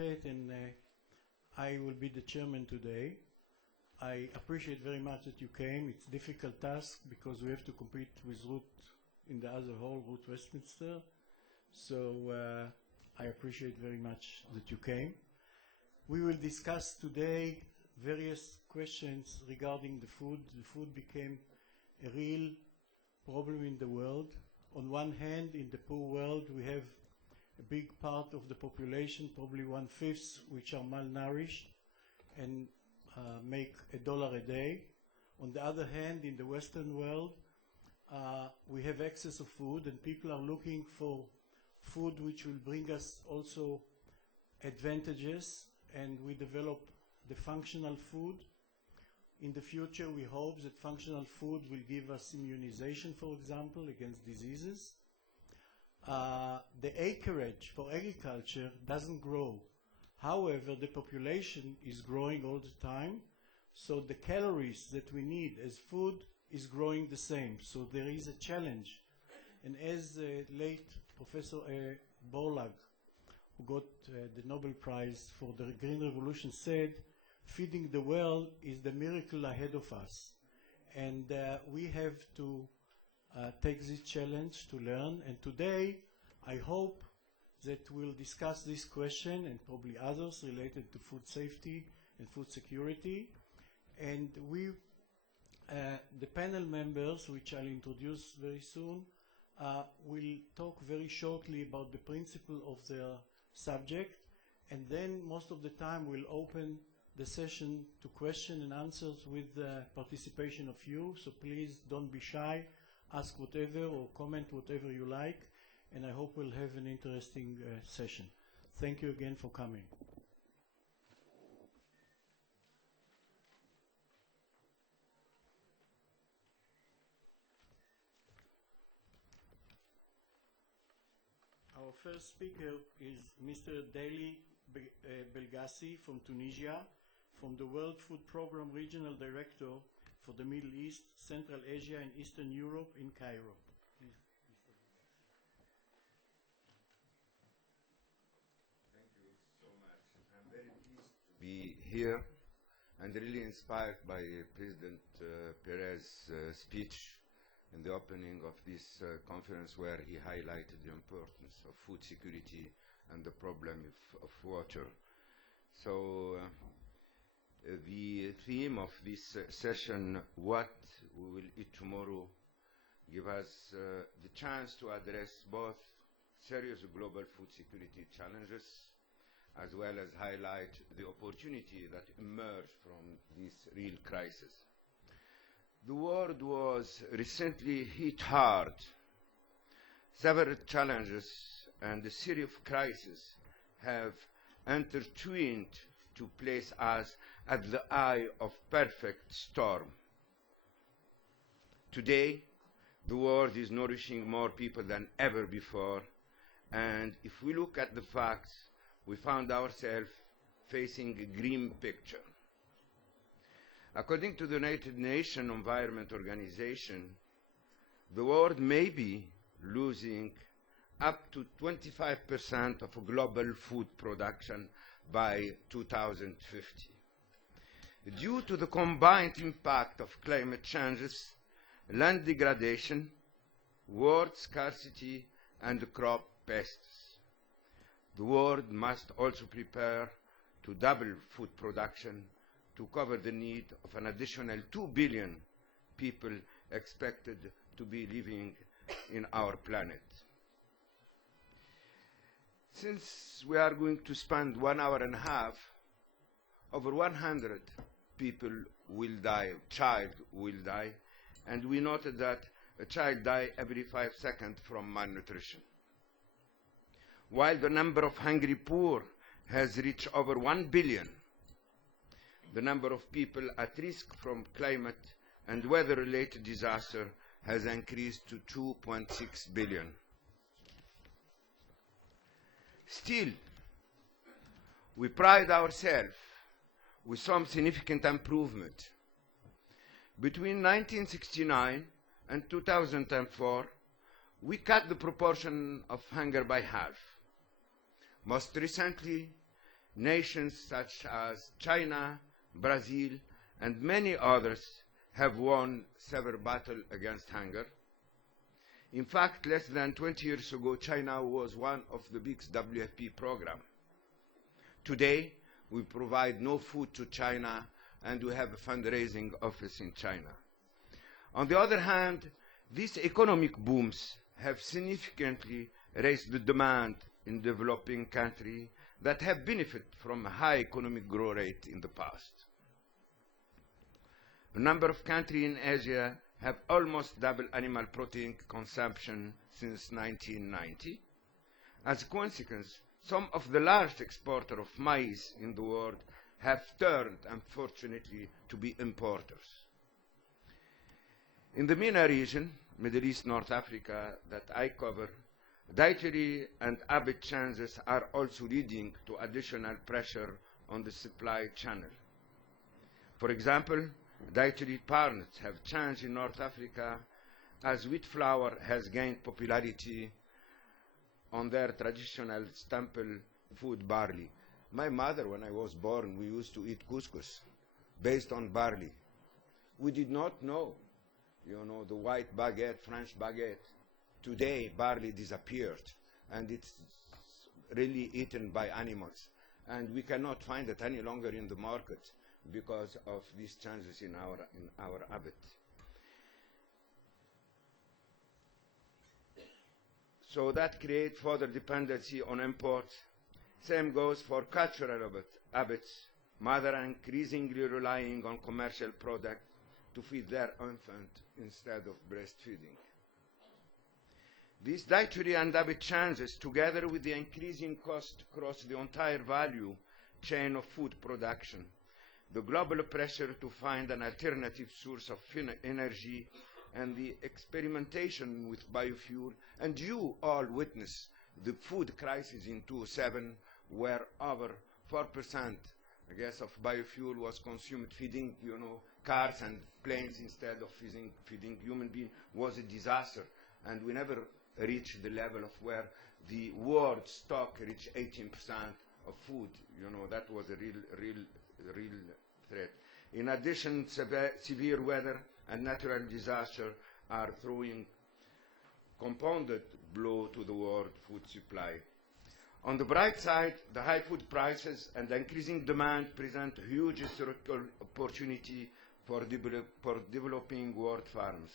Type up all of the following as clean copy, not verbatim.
Eshkol3 and I will be the chairman today. I appreciate very much that you came. It's a difficult task because we have to compete with Ruth in the other hall, Ruth Westminster. So I appreciate very much that you came. We will discuss today various questions regarding the food. The food became a real problem in the world. On one hand, in the poor world, we have a big part of the population, probably 1/5, which are malnourished and make $1 a day. On the other hand, in the Western world, we have excess of food, and people are looking for food which will bring us also advantages, and we develop the functional food. In the future, we hope that functional food will give us immunization, for example, against diseases. The acreage for agriculture doesn't grow. However, the population is growing all the time, so the calories that we need as food is growing the same. So there is a challenge. And as late Professor Borlaug, who got the Nobel Prize for the Green Revolution, said, feeding the world is the miracle ahead of us. And we have to take this challenge to learn. And today, I hope that we'll discuss this question and probably others related to food safety and food security. And we, the panel members, which I'll introduce very soon, will talk very shortly about the principle of their subject. And then most of the time we'll open the session to question and answers with the participation of you. So please don't be shy. Ask whatever or comment whatever you like. And I hope we'll have an interesting session. Thank you again for coming. Our first speaker is Mr. Daily Belgassi from Tunisia, from the World Food Program Regional Director for the Middle East, Central Asia and Eastern Europe in Cairo. Be here and really inspired by President Perez's speech in the opening of this conference, where he highlighted the importance of food security and the problem of water. So the theme of this session, what we will eat tomorrow, give us the chance to address both serious global food security challenges as well as highlight the opportunity that emerged from this real crisis. The world was recently hit hard. Several challenges and a series of crises have intertwined to place us at the eye of perfect storm. Today, the world is nourishing more people than ever before, and if we look at the facts, we found ourselves facing a grim picture. According to the United Nations Environment Organization, the world may be losing up to 25% of global food production by 2050. Due to the combined impact of climate changes, land degradation, water scarcity, and crop pests. The world must also prepare to double food production to cover the need of an additional 2 billion people expected to be living in our planet. Since we are going to spend 1 hour and a half, over 100 people will die, child will die, and we noted that a child dies every 5 seconds from malnutrition. While the number of hungry poor has reached over 1 billion, the number of people at risk from climate and weather-related disaster has increased to 2.6 billion. Still, we pride ourselves with some significant improvement. Between 1969 and 2004, we cut the proportion of hunger by half. Most recently, nations such as China, Brazil, and many others have won several battles against hunger. In fact, less than 20 years ago, China was one of the biggest WFP programs. Today, we provide no food to China, and we have a fundraising office in China. On the other hand, these economic booms have significantly raised the demand in developing countries that have benefited from a high economic growth rate in the past. A number of countries in Asia have almost doubled animal protein consumption since 1990. As a consequence, some of the largest exporters of maize in the world have turned, unfortunately, to be importers. In the MENA region, Middle East, North Africa, that I cover, dietary and habit changes are also leading to additional pressure on the supply channel. For example, dietary patterns have changed in North Africa as wheat flour has gained popularity on their traditional staple food, barley. My mother, when I was born, we used to eat couscous based on barley. We did not know, the white baguette, French baguette. Today, barley disappeared, and it's really eaten by animals. And we cannot find it any longer in the market because of these changes in our habit. So that creates further dependency on imports. Same goes for cultural habits. Mothers are increasingly relying on commercial products to feed their infant instead of breastfeeding. These dietary and habit changes, together with the increasing cost across the entire value chain of food production, the global pressure to find an alternative source of energy, and the experimentation with biofuel, and you all witnessed the food crisis in 2007, where over 4%, I guess, of biofuel was consumed feeding, cars and planes instead of feeding human beings, was a disaster, and we never reached the level of where the world stock reached 18% of food. That was a real threat. In addition, severe weather and natural disaster are throwing compounded blow to the world food supply. On the bright side, the high food prices and the increasing demand present a huge historical opportunity for developing world farms.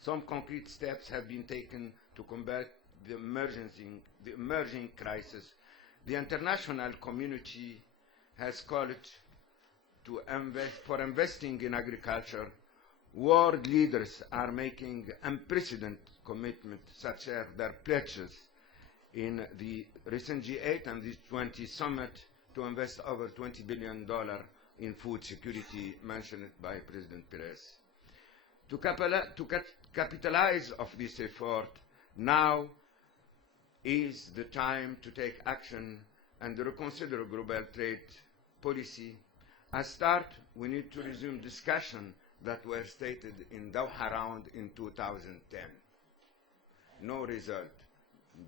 Some concrete steps have been taken to combat the emerging crisis. The international community has called for investing in agriculture. World leaders are making unprecedented commitments, such as their pledges in the recent G8 and the G20 summit to invest over $20 billion in food security, mentioned by President Perez. To capitalize on this effort, now is the time to take action and reconsider global trade policy. As start, we need to resume discussion that were stated in Doha round in 2010. No result.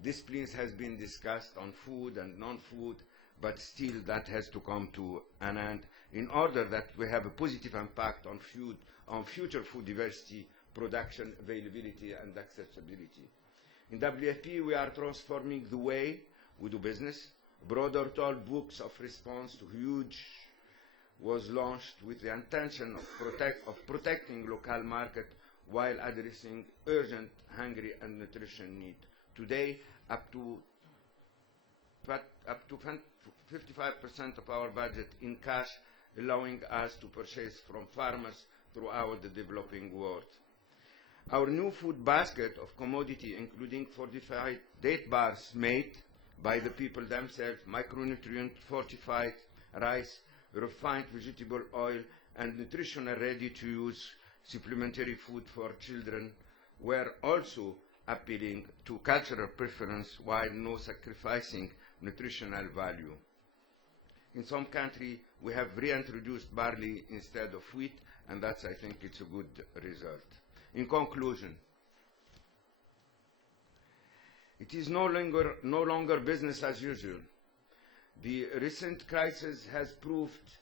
Disciplines has been discussed on food and non-food, but still that has to come to an end in order that we have a positive impact on future food diversity, production, availability, and accessibility. In WFP, we are transforming the way we do business. Broader tall books of response to huge was launched with the intention of protecting local market while addressing urgent hungry and nutrition need. Today, up to 55% of our budget in cash, allowing us to purchase from farmers throughout the developing world. Our new food basket of commodity, including fortified date bars made by the people themselves, micronutrient fortified rice, refined vegetable oil, and nutritional ready-to-use supplementary food for children, were also appealing to cultural preference while not sacrificing nutritional value. In some countries, we have reintroduced barley instead of wheat, and that's, I think, it's a good result. In conclusion, it is no longer business as usual. The recent crisis has proved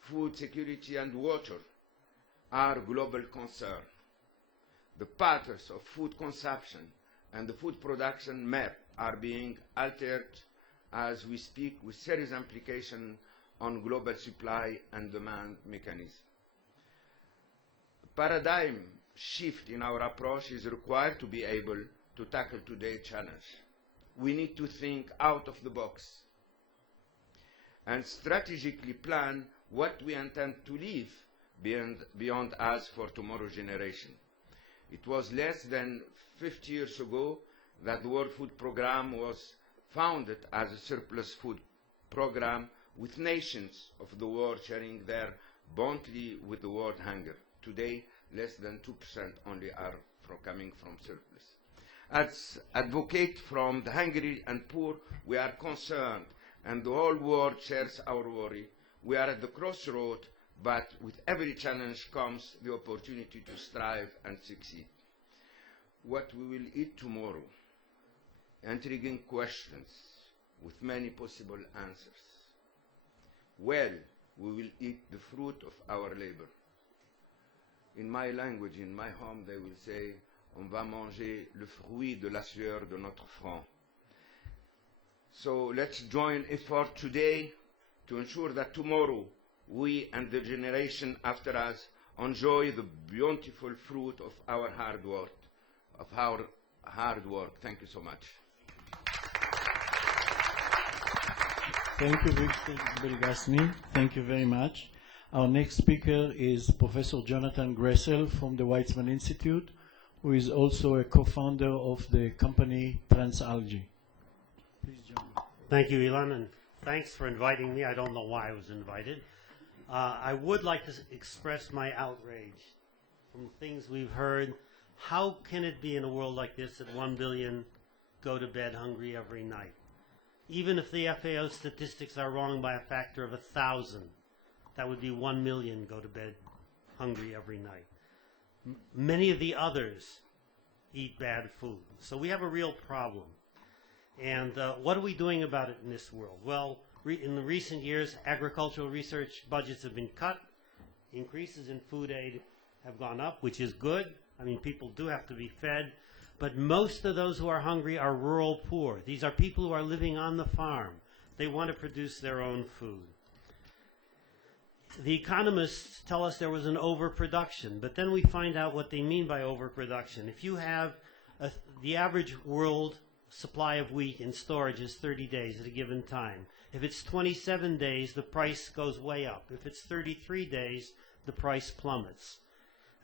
food security and water are global concern. The patterns of food consumption and the food production map are being altered as we speak, with serious implications on global supply and demand mechanism. Paradigm shift in our approach is required to be able to tackle today's challenge. We need to think out of the box and strategically plan what we intend to leave beyond us for tomorrow's generation. It was less than 50 years ago that the World Food Programme was founded as a surplus food program, with nations of the world sharing their bounty with the world hunger. Today, less than 2% only are coming from surplus. As advocate from the hungry and poor, we are concerned, and the whole world shares our worry. We are at the crossroad, but with every challenge comes the opportunity to strive and succeed. What we will eat tomorrow? Intriguing questions with many possible answers. Well, we will eat the fruit of our labor. In my language, in my home, they will say, on va manger le fruit de la sueur de notre front. So let's join effort today to ensure that tomorrow we and the generation after us enjoy the beautiful fruit of our hard work. Thank you so much. Thank you, Victor Belgasmi. Thank you very much. Our next speaker is Professor Jonathan Gressel from the Weizmann Institute, who is also a co-founder of the company Transalgae. Please, John. Thank you, Ilan, and thanks for inviting me. I don't know why I was invited. I would like to express my outrage from things we've heard. How can it be in a world like this that 1 billion go to bed hungry every night? Even if the FAO statistics are wrong by a factor of 1,000, that would be 1 million go to bed hungry every night. Many of the others eat bad food. So we have a real problem. And what are we doing about it in this world? Well, in the recent years, agricultural research budgets have been cut. Increases in food aid have gone up, which is good. I mean, people do have to be fed. But most of those who are hungry are rural poor. These are people who are living on the farm. They want to produce their own food. The economists tell us there was an overproduction, but then we find out what they mean by overproduction. If you have the average world supply of wheat in storage is 30 days at a given time. If it's 27 days, the price goes way up. If it's 33 days, the price plummets.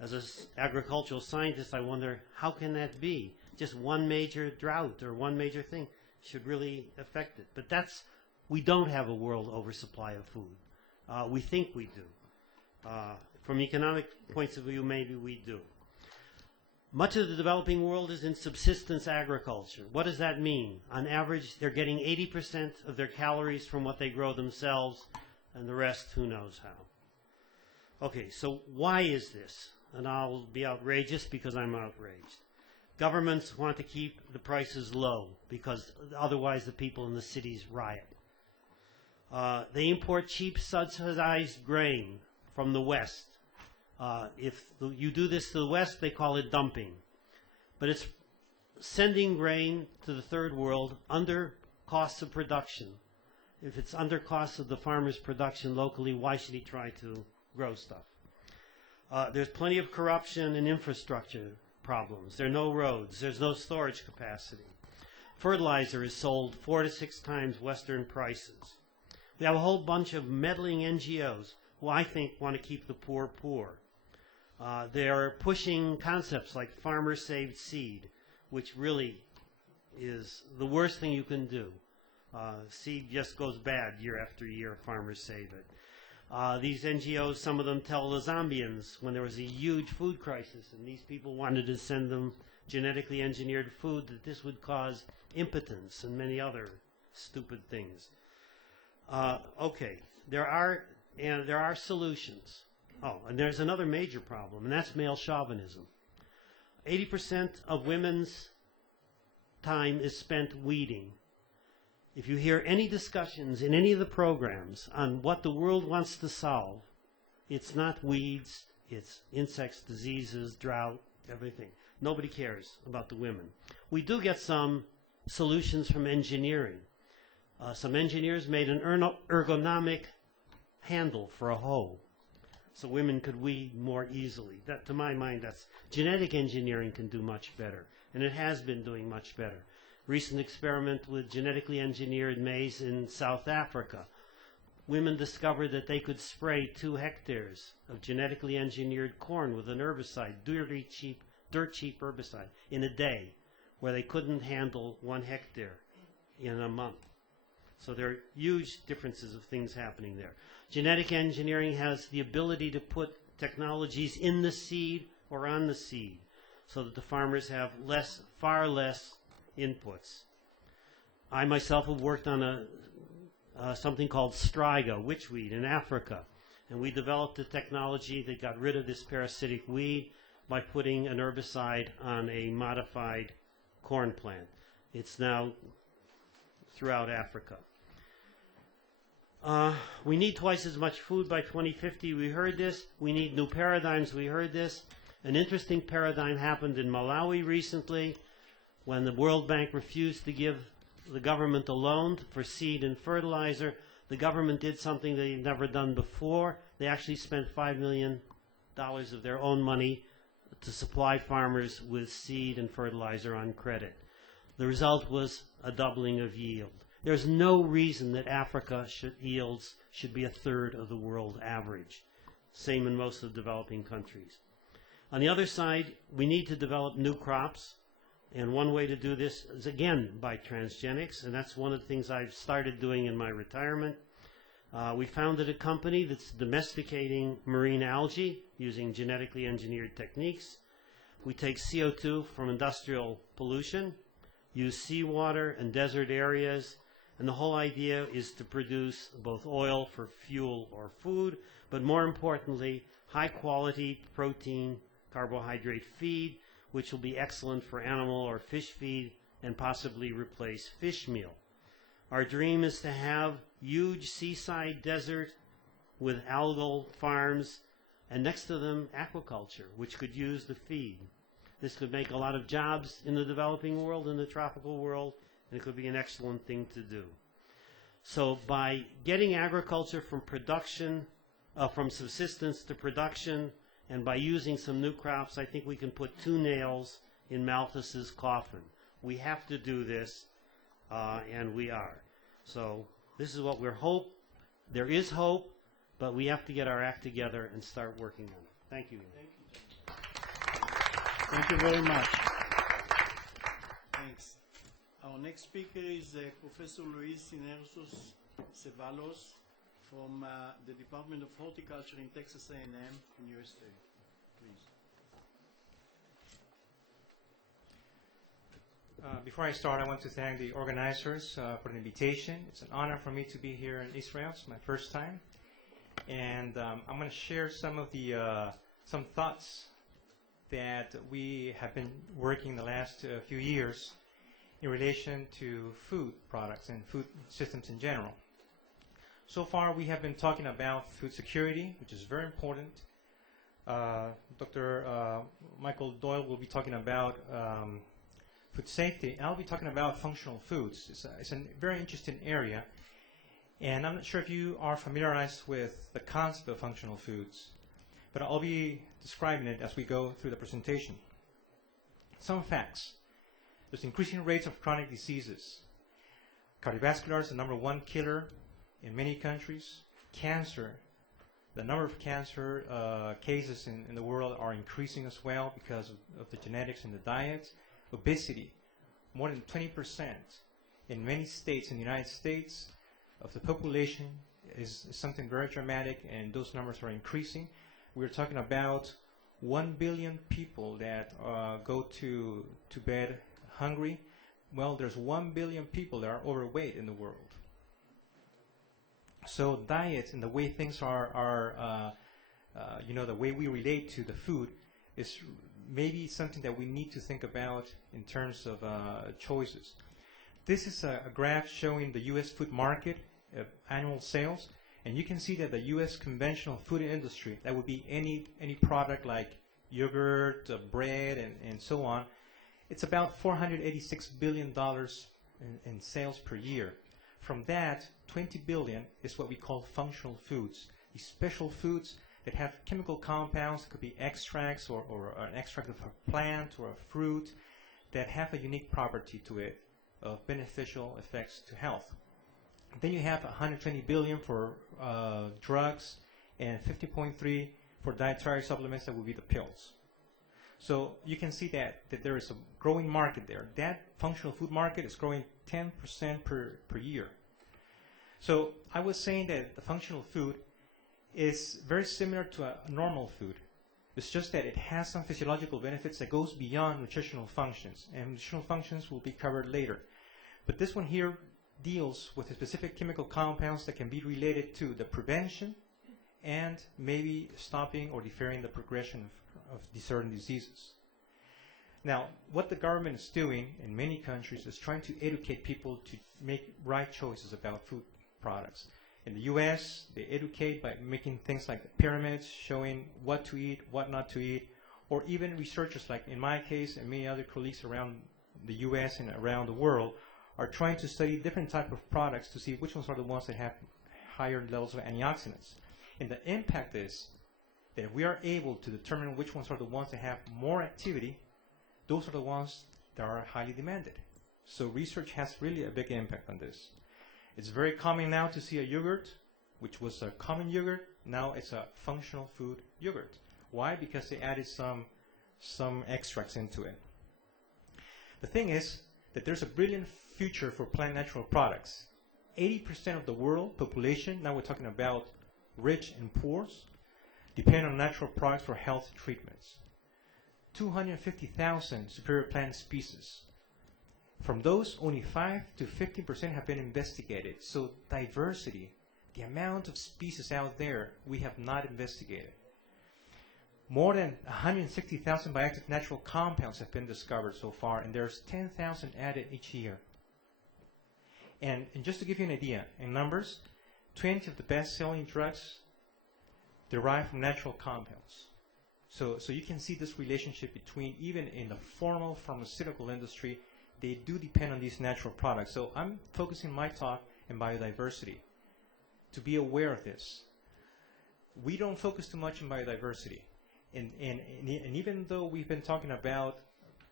As an agricultural scientist, I wonder, how can that be? Just one major drought or one major thing should really affect it. But we don't have a world oversupply of food. We think we do. From economic points of view, maybe we do. Much of the developing world is in subsistence agriculture. What does that mean? On average, they're getting 80% of their calories from what they grow themselves, and the rest, who knows how. Okay, so why is this? And I'll be outrageous because I'm outraged. Governments want to keep the prices low because otherwise the people in the cities riot. They import cheap subsidized grain from the West. If you do this to the West, they call it dumping. But it's sending grain to the third world under costs of production. If it's under costs of the farmer's production locally, why should he try to grow stuff? There's plenty of corruption and infrastructure problems. There are no roads. There's no storage capacity. Fertilizer is sold 4 to 6 times Western prices. We have a whole bunch of meddling NGOs who I think want to keep the poor poor. They're pushing concepts like farmer-saved seed, which really is the worst thing you can do. Seed just goes bad year after year, farmers save it. These NGOs, some of them tell the Zambians when there was a huge food crisis and these people wanted to send them genetically engineered food, that this would cause impotence and many other stupid things. Okay, there are solutions. Oh, and there's another major problem, and that's male chauvinism. 80% of women's time is spent weeding. if you hear any discussions in any of the programs on what the world wants to solve, it's not weeds, it's insects, diseases, drought, everything. Nobody cares about the women. We do get some solutions from engineering. Some engineers made an ergonomic handle for a hoe so women could weed more easily. That, to my mind, that's genetic engineering can do much better, and it has been doing much better. Recent experiment with genetically engineered maize in South Africa. Women discovered that they could spray 2 hectares of genetically engineered corn with an herbicide, dirt cheap herbicide, in a day, where they couldn't handle 1 hectare in a month. So there are huge differences of things happening there. Genetic engineering has the ability to put technologies in the seed or on the seed so that the farmers have far less inputs. I myself have worked on something called striga, witchweed, in Africa. And we developed a technology that got rid of this parasitic weed by putting an herbicide on a modified corn plant. It's now throughout Africa. We need twice as much food by 2050. We heard this. We need new paradigms. We heard this. An interesting paradigm happened in Malawi recently when the World Bank refused to give the government a loan for seed and fertilizer. The government did something they'd never done before. They actually spent $5 million of their own money to supply farmers with seed and fertilizer on credit. The result was a doubling of yield. There's no reason that Africa yields should be 1/3 of the world average. Same in most of the developing countries. On the other side, we need to develop new crops. And one way to do this is, again, by transgenics. And that's one of the things I've started doing in my retirement. We founded a company that's domesticating marine algae using genetically engineered techniques. We take CO2 from industrial pollution, use seawater and desert areas, and the whole idea is to produce both oil for fuel or food, but more importantly, high-quality protein, carbohydrate feed, which will be excellent for animal or fish feed and possibly replace fish meal. Our dream is to have huge seaside desert with algal farms, and next to them aquaculture, which could use the feed. This could make a lot of jobs in the developing world, in the tropical world, and it could be an excellent thing to do. So by getting agriculture from production, from subsistence to production, and by using some new crops, I think we can put 2 nails in Malthus's coffin. We have to do this, and we are. So this is what we're hope. There is hope, but we have to get our act together and start working on it. Thank you. Thank you very much. Thanks. Our next speaker is Professor Luis Inersos Ceballos from the Department of Horticulture in Texas A&M in USA. Please. Before I start, I want to thank the organizers for the invitation. It's an honor for me to be here in Israel. It's my first time. And I'm going to share some of the some thoughts that we have been working the last few years in relation to food products and food systems in general. So far, we have been talking about food security, which is very important. Dr. Michael Doyle will be talking about food safety. I'll be talking about functional foods. It's a very interesting area. And I'm not sure if you are familiarized with the concept of functional foods, but I'll be describing it as we go through the presentation. Some facts. There's increasing rates of chronic diseases. Cardiovascular is the #1 killer in many countries. Cancer, the number of cancer cases in the world are increasing as well because of the genetics and the diet. Obesity, more than 20% in many states in the United States of the population is something very dramatic, and those numbers are increasing. We're talking about 1 billion people that go to bed hungry. Well, there's 1 billion people that are overweight in the world. So diet and the way things are the way we relate to the food is maybe something that we need to think about in terms of choices. This is a graph showing the U.S. food market annual sales, and you can see that the U.S. conventional food industry, that would be any product like yogurt, bread, and so on, it's about $486 billion in sales per year. From that, 20 billion is what we call functional foods, these special foods that have chemical compounds, it could be extracts or an extract of a plant or a fruit that have a unique property to it of beneficial effects to health. Then you have 120 billion for drugs and 50.3 for dietary supplements, that would be the pills. So you can see that there is a growing market there. That functional food market is growing 10% per year. So I was saying that the functional food is very similar to a normal food. It's just that it has some physiological benefits that goes beyond nutritional functions, and nutritional functions will be covered later. But this one here deals with the specific chemical compounds that can be related to the prevention and maybe stopping or deferring the progression of certain diseases. Now, what the government is doing in many countries is trying to educate people to make right choices about food products. In the US, they educate by making things like the pyramids, showing what to eat, what not to eat, or even researchers like in my case and many other colleagues around the US and around the world are trying to study different types of products to see which ones are the ones that have higher levels of antioxidants. And the impact is that if we are able to determine which ones are the ones that have more activity, those are the ones that are highly demanded. So research has really a big impact on this. It's very common now to see a yogurt, which was a common yogurt, now it's a functional food yogurt. Why? Because they added some extracts into it. The thing is that there's a brilliant future for plant natural products. 80% of the world population, now we're talking about rich and poor, depend on natural products for health treatments. 250,000 superior plant species. From those, only 5 to 15% have been investigated. So diversity, the amount of species out there, we have not investigated. More than 160,000 bioactive natural compounds have been discovered so far, and there's 10,000 added each year. And just to give you an idea, in numbers, 20 of the best-selling drugs derive from natural compounds. So you can see this relationship between, even in the formal pharmaceutical industry, they do depend on these natural products. So I'm focusing my talk on biodiversity, to be aware of this. We don't focus too much on biodiversity. And even though we've been talking about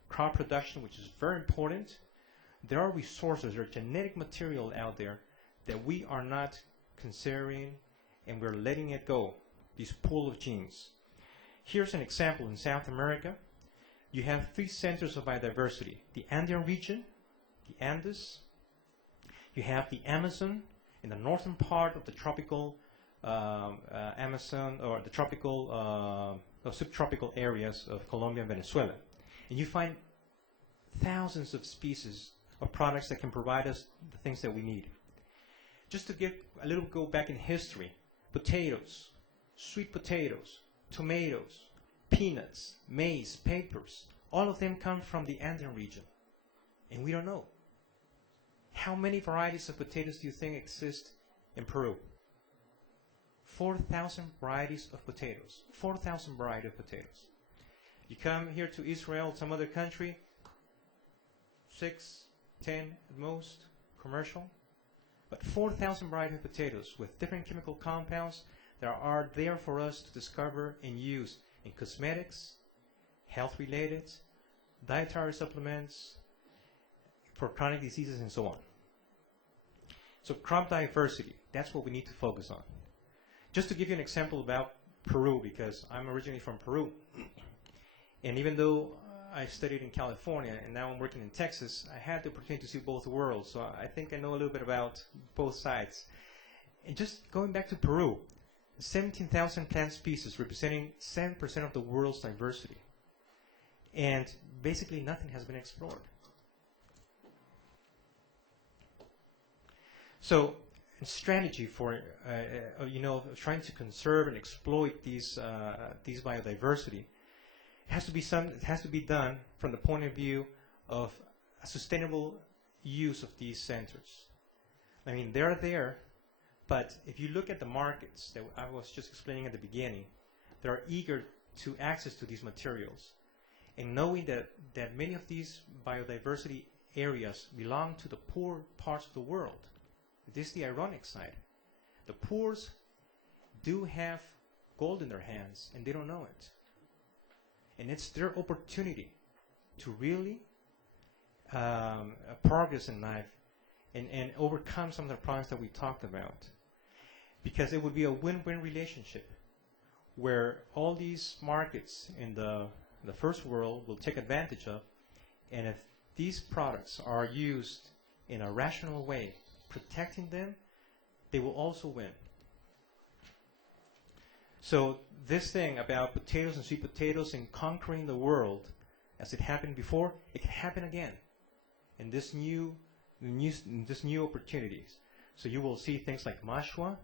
crop production, which is very important, there are resources, there are genetic material out there that we are not considering, and we're letting it go, this pool of genes. Here's an example in South America. You have 3 centers of biodiversity: the Andean region, the Andes, you have the Amazon in the northern part of the tropical Amazon, or the tropical subtropical areas of Colombia and Venezuela. And you find thousands of species of products that can provide us the things that we need. Just to give a little go back in history, potatoes, sweet potatoes, tomatoes, peanuts, maize, papers, all of them come from the Andean region. And we don't know. How many varieties of potatoes do you think exist in Peru? 4,000 varieties of potatoes. 4,000 varieties of potatoes. You come here to Israel, some other country, 6, 10 at most, commercial. But 4,000 varieties of potatoes with different chemical compounds that are there for us to discover and use in cosmetics, health-related, dietary supplements, for chronic diseases, and so on. So crop diversity, that's what we need to focus on. Just to give you an example about Peru, because I'm originally from Peru, and even though I studied in California and now I'm working in Texas, I had the opportunity to see both worlds, so I think I know a little bit about both sides. And just going back to Peru, 17,000 plant species representing 7% of the world's diversity. And basically nothing has been explored. So a strategy for trying to conserve and exploit these biodiversity has to be done from the point of view of a sustainable use of these centers. I mean, they're there, but if you look at the markets that I was just explaining at the beginning, they are eager to access to these materials. And knowing that many of these biodiversity areas belong to the poor parts of the world, this is the ironic side. The poor do have gold in their hands, and they don't know it. And it's their opportunity to really progress in life and overcome some of the problems that we talked about. Because it would be a win-win relationship where all these markets in the first world will take advantage of, and if these products are used in a rational way, protecting them, they will also win. So this thing about potatoes and sweet potatoes and conquering the world, as it happened before, it can happen again in this new opportunities. So you will see things like mashwa,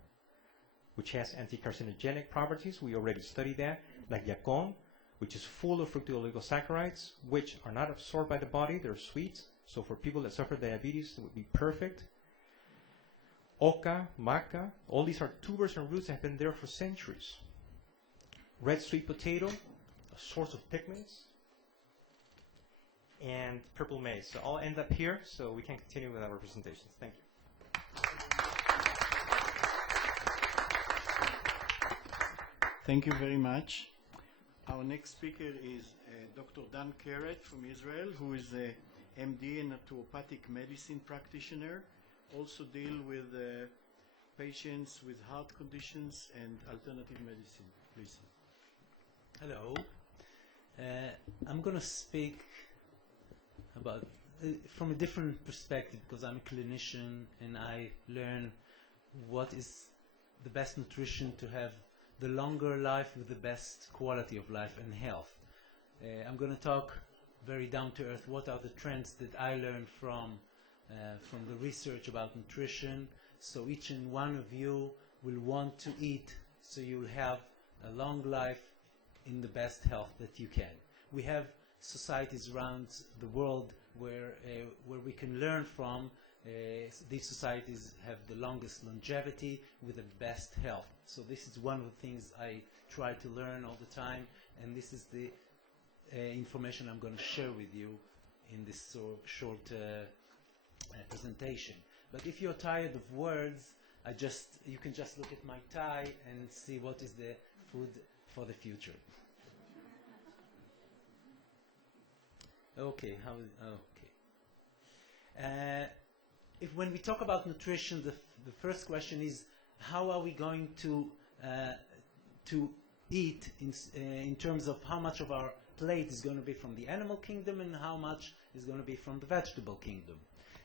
which has anti-carcinogenic properties. We already studied that. Like yacon, which is full of fructooligosaccharides, which are not absorbed by the body. They're sweet. So for people that suffer diabetes, it would be perfect. Oca, maca, all these are tubers and roots that have been there for centuries. Red sweet potato, a source of pigments. And purple maize. So I'll end up here so we can continue with our presentations. Thank you. Thank you very much. Our next speaker is Dr. Dan Keret from Israel, who is a MD and naturopathic medicine practitioner, also deal with patients with heart conditions and alternative medicine. Please. Hello. I'm going to speak about from a different perspective because I'm a clinician and I learn what is the best nutrition to have the longer life with the best quality of life and health. I'm going to talk very down to earth. What are the trends that I learned from the research about nutrition? So each and one of you will want to eat, so you'll have a long life in the best health that you can. We have societies around the world where we can learn from. These societies have the longest longevity with the best health. So this is one of the things I try to learn all the time, and this is the information I'm going to share with you in this short presentation. But if you're tired of words, you can just look at my tie and see what is the food for the future. Okay, when we talk about nutrition, the first question is, how are we going to eat in terms of how much of our plate is going to be from the animal kingdom and how much is going to be from the vegetable kingdom?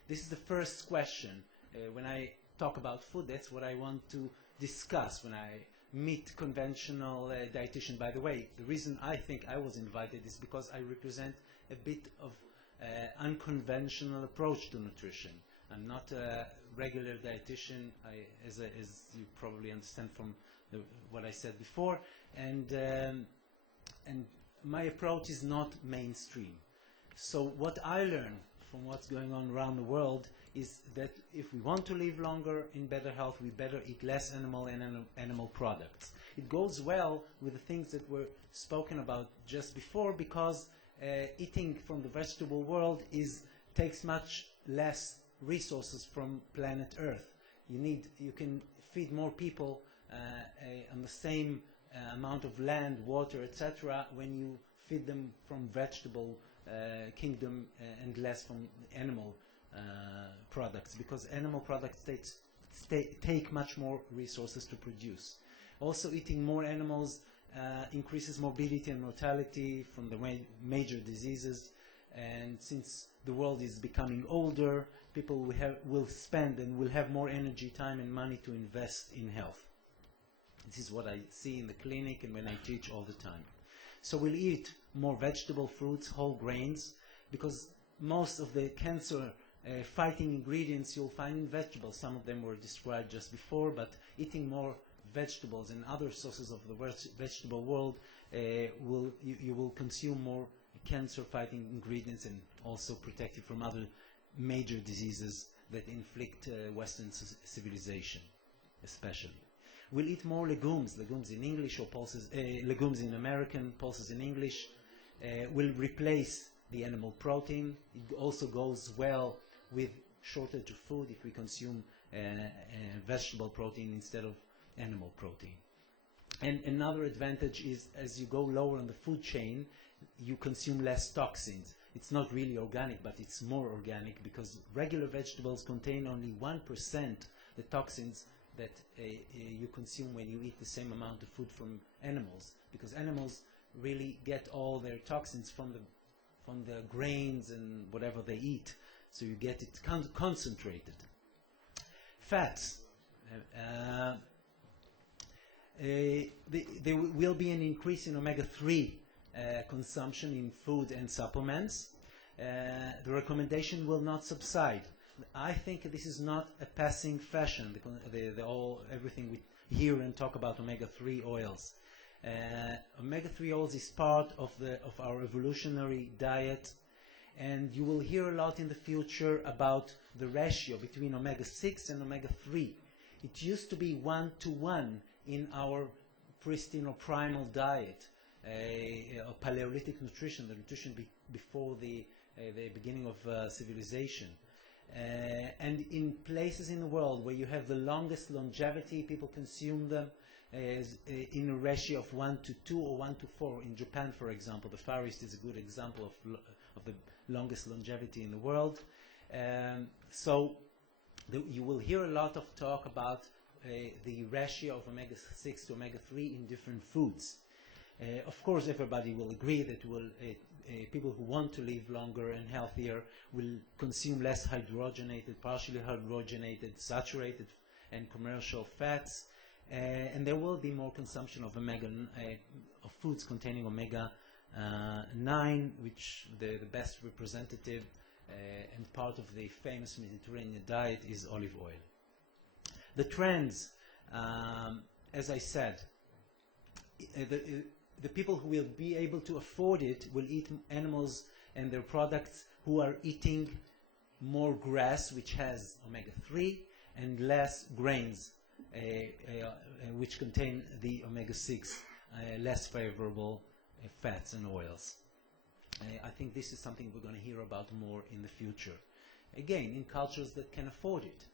This is the first question. When I talk about food, that's what I want to discuss when I meet conventional dietitian. By the way, the reason I think I was invited is because I represent a bit of unconventional approach to nutrition. I'm not a regular dietitian, as you probably understand from what I said before, and my approach is not mainstream. So what I learned from what's going on around the world is that if we want to live longer in better health, we better eat less animal and animal products. It goes well with the things that were spoken about just before, because eating from the vegetable world takes much less resources from planet Earth. You can feed more people on the same amount of land, water, etc. when you feed them from vegetable kingdom and less from animal products, because animal products take much more resources to produce. Also, eating more animals increases morbidity and mortality from the major diseases, and since the world is becoming older, people will spend and will have more energy, time and money to invest in health. This is what I see in the clinic and when I teach all the time. So we'll eat more vegetable, fruits, whole grains, because most of the cancer fighting ingredients you'll find in vegetables. Some of them were described just before, but eating more vegetables and other sources of the vegetable world, you will consume more cancer fighting ingredients and also protect you from other major diseases that inflict Western civilization, especially. We'll eat more legumes in English or pulses, legumes in American, pulses in English. Will replace the animal protein. It also goes well with shortage of food if we consume vegetable protein instead of animal protein. And another advantage is as you go lower on the food chain, you consume less toxins. It's not really organic, but it's more organic because regular vegetables contain only 1% the toxins that you consume when you eat the same amount of food from animals, because animals really get all their toxins from the grains and whatever they eat, so you get it concentrated. Fats. There will be an increase in omega-3 consumption in food and supplements. The recommendation will not subside. I think this is not a passing fashion, everything we hear and talk about omega-3 oils. Omega-3 oils is part of our evolutionary diet, and you will hear a lot in the future about the ratio between omega-6 and omega-3. It used to be 1-to-1 in our pristine or primal diet, Paleolithic nutrition, the nutrition before the beginning of civilization. And in places in the world where you have the longest longevity, people consume them in a ratio of 1-to-2 or 1-to-4. In Japan, for example, the Far East is a good example of the longest longevity in the world. So you will hear a lot of talk about the ratio of omega-6 to omega-3 in different foods. Of course, everybody will agree that people who want to live longer and healthier will consume less hydrogenated, partially hydrogenated, saturated, and commercial fats, and there will be more consumption of of foods containing omega-9, which the best representative and part of the famous Mediterranean diet is olive oil. The trends, as I said, the people who will be able to afford it will eat animals and their products who are eating more grass, which has omega-3, and less grains, which contain the omega-6, less favorable fats and oils. I think this is something we're going to hear about more in the future. Again, in cultures that can afford it.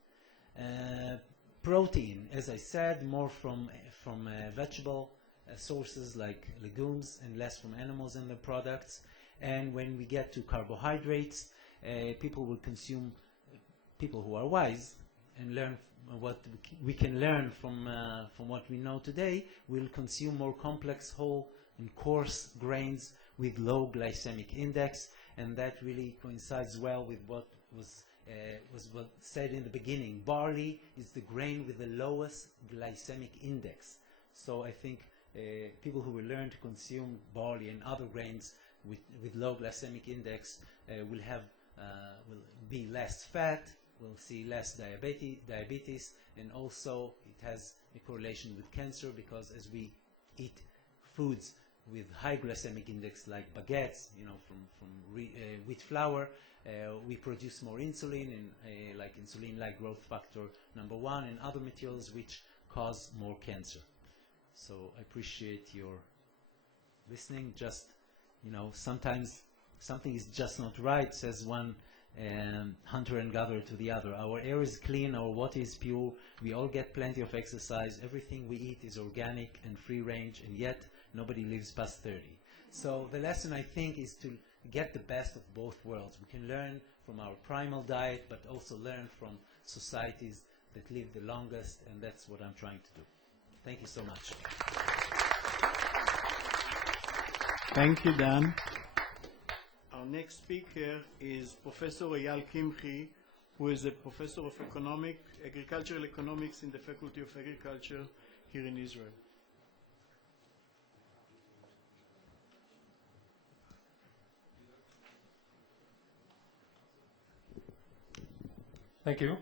Protein, as I said, more from vegetable sources like legumes and less from animals and their products. And when we get to carbohydrates, people who are wise and learn what we can learn from what we know today, will consume more complex, whole and coarse grains with low glycemic index, and that really coincides well with what was said in the beginning. Barley is the grain with the lowest glycemic index. So I think people who will learn to consume barley and other grains with low glycemic index will be less fat, will see less diabetes, and also it has a correlation with cancer, because as we eat foods with high glycemic index like baguettes, from wheat flour, we produce more insulin, and like insulin-like growth factor number 1 and other materials which cause more cancer. So I appreciate your listening. Just, sometimes something is just not right, says one hunter and gatherer to the other. Our air is clean, our water is pure, we all get plenty of exercise, everything we eat is organic and free range, and yet nobody lives past 30. So the lesson, I think, is to get the best of both worlds. We can learn from our primal diet, but also learn from societies that live the longest, and that's what I'm trying to do. Thank you so much. Thank you, Dan. Our next speaker is Professor Eyal Kimchi, who is a professor of agricultural economics in the Faculty of Agriculture here in Israel. Thank you.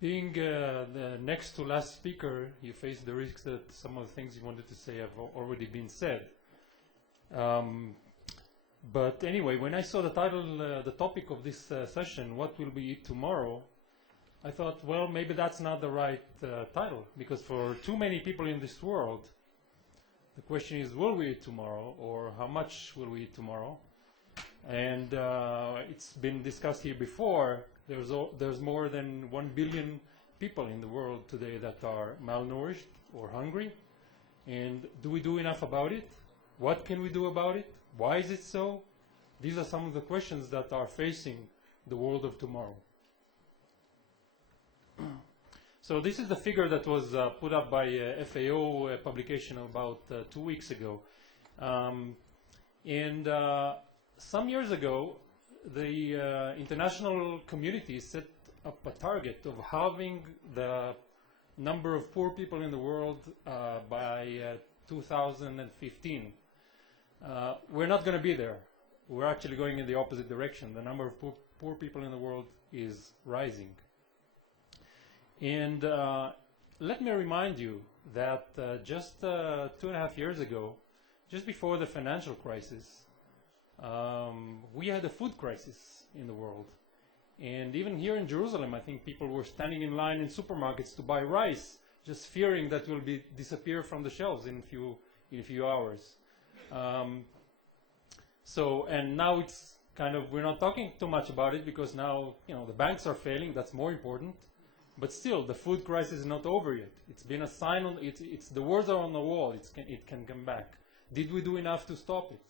Being the next to last speaker, you face the risk that some of the things you wanted to say have already been said. But anyway, when I saw the title, the topic of this session, what will we eat tomorrow, I thought, well, maybe that's not the right title, because for too many people in this world, the question is, will we eat tomorrow, or how much will we eat tomorrow? And it's been discussed here before. There's more than 1 billion people in the world today that are malnourished or hungry. And do we do enough about it? What can we do about it? Why is it so? These are some of the questions that are facing the world of tomorrow. So this is the figure that was put up by FAO publication about 2 weeks ago. Some years ago, the international community set up a target of halving the number of poor people in the world by 2015. We're not going to be there. We're actually going in the opposite direction. The number of poor people in the world is rising. And let me remind you that just 2.5 years ago, just before the financial crisis, we had a food crisis in the world. And even here in Jerusalem, I think people were standing in line in supermarkets to buy rice, just fearing that will disappear from the shelves in a few hours. And now it's kind of, we're not talking too much about it because now, the banks are failing. That's more important. But still, the food crisis is not over yet. It's been a sign on, the words are on the wall. It can come back. Did we do enough to stop it?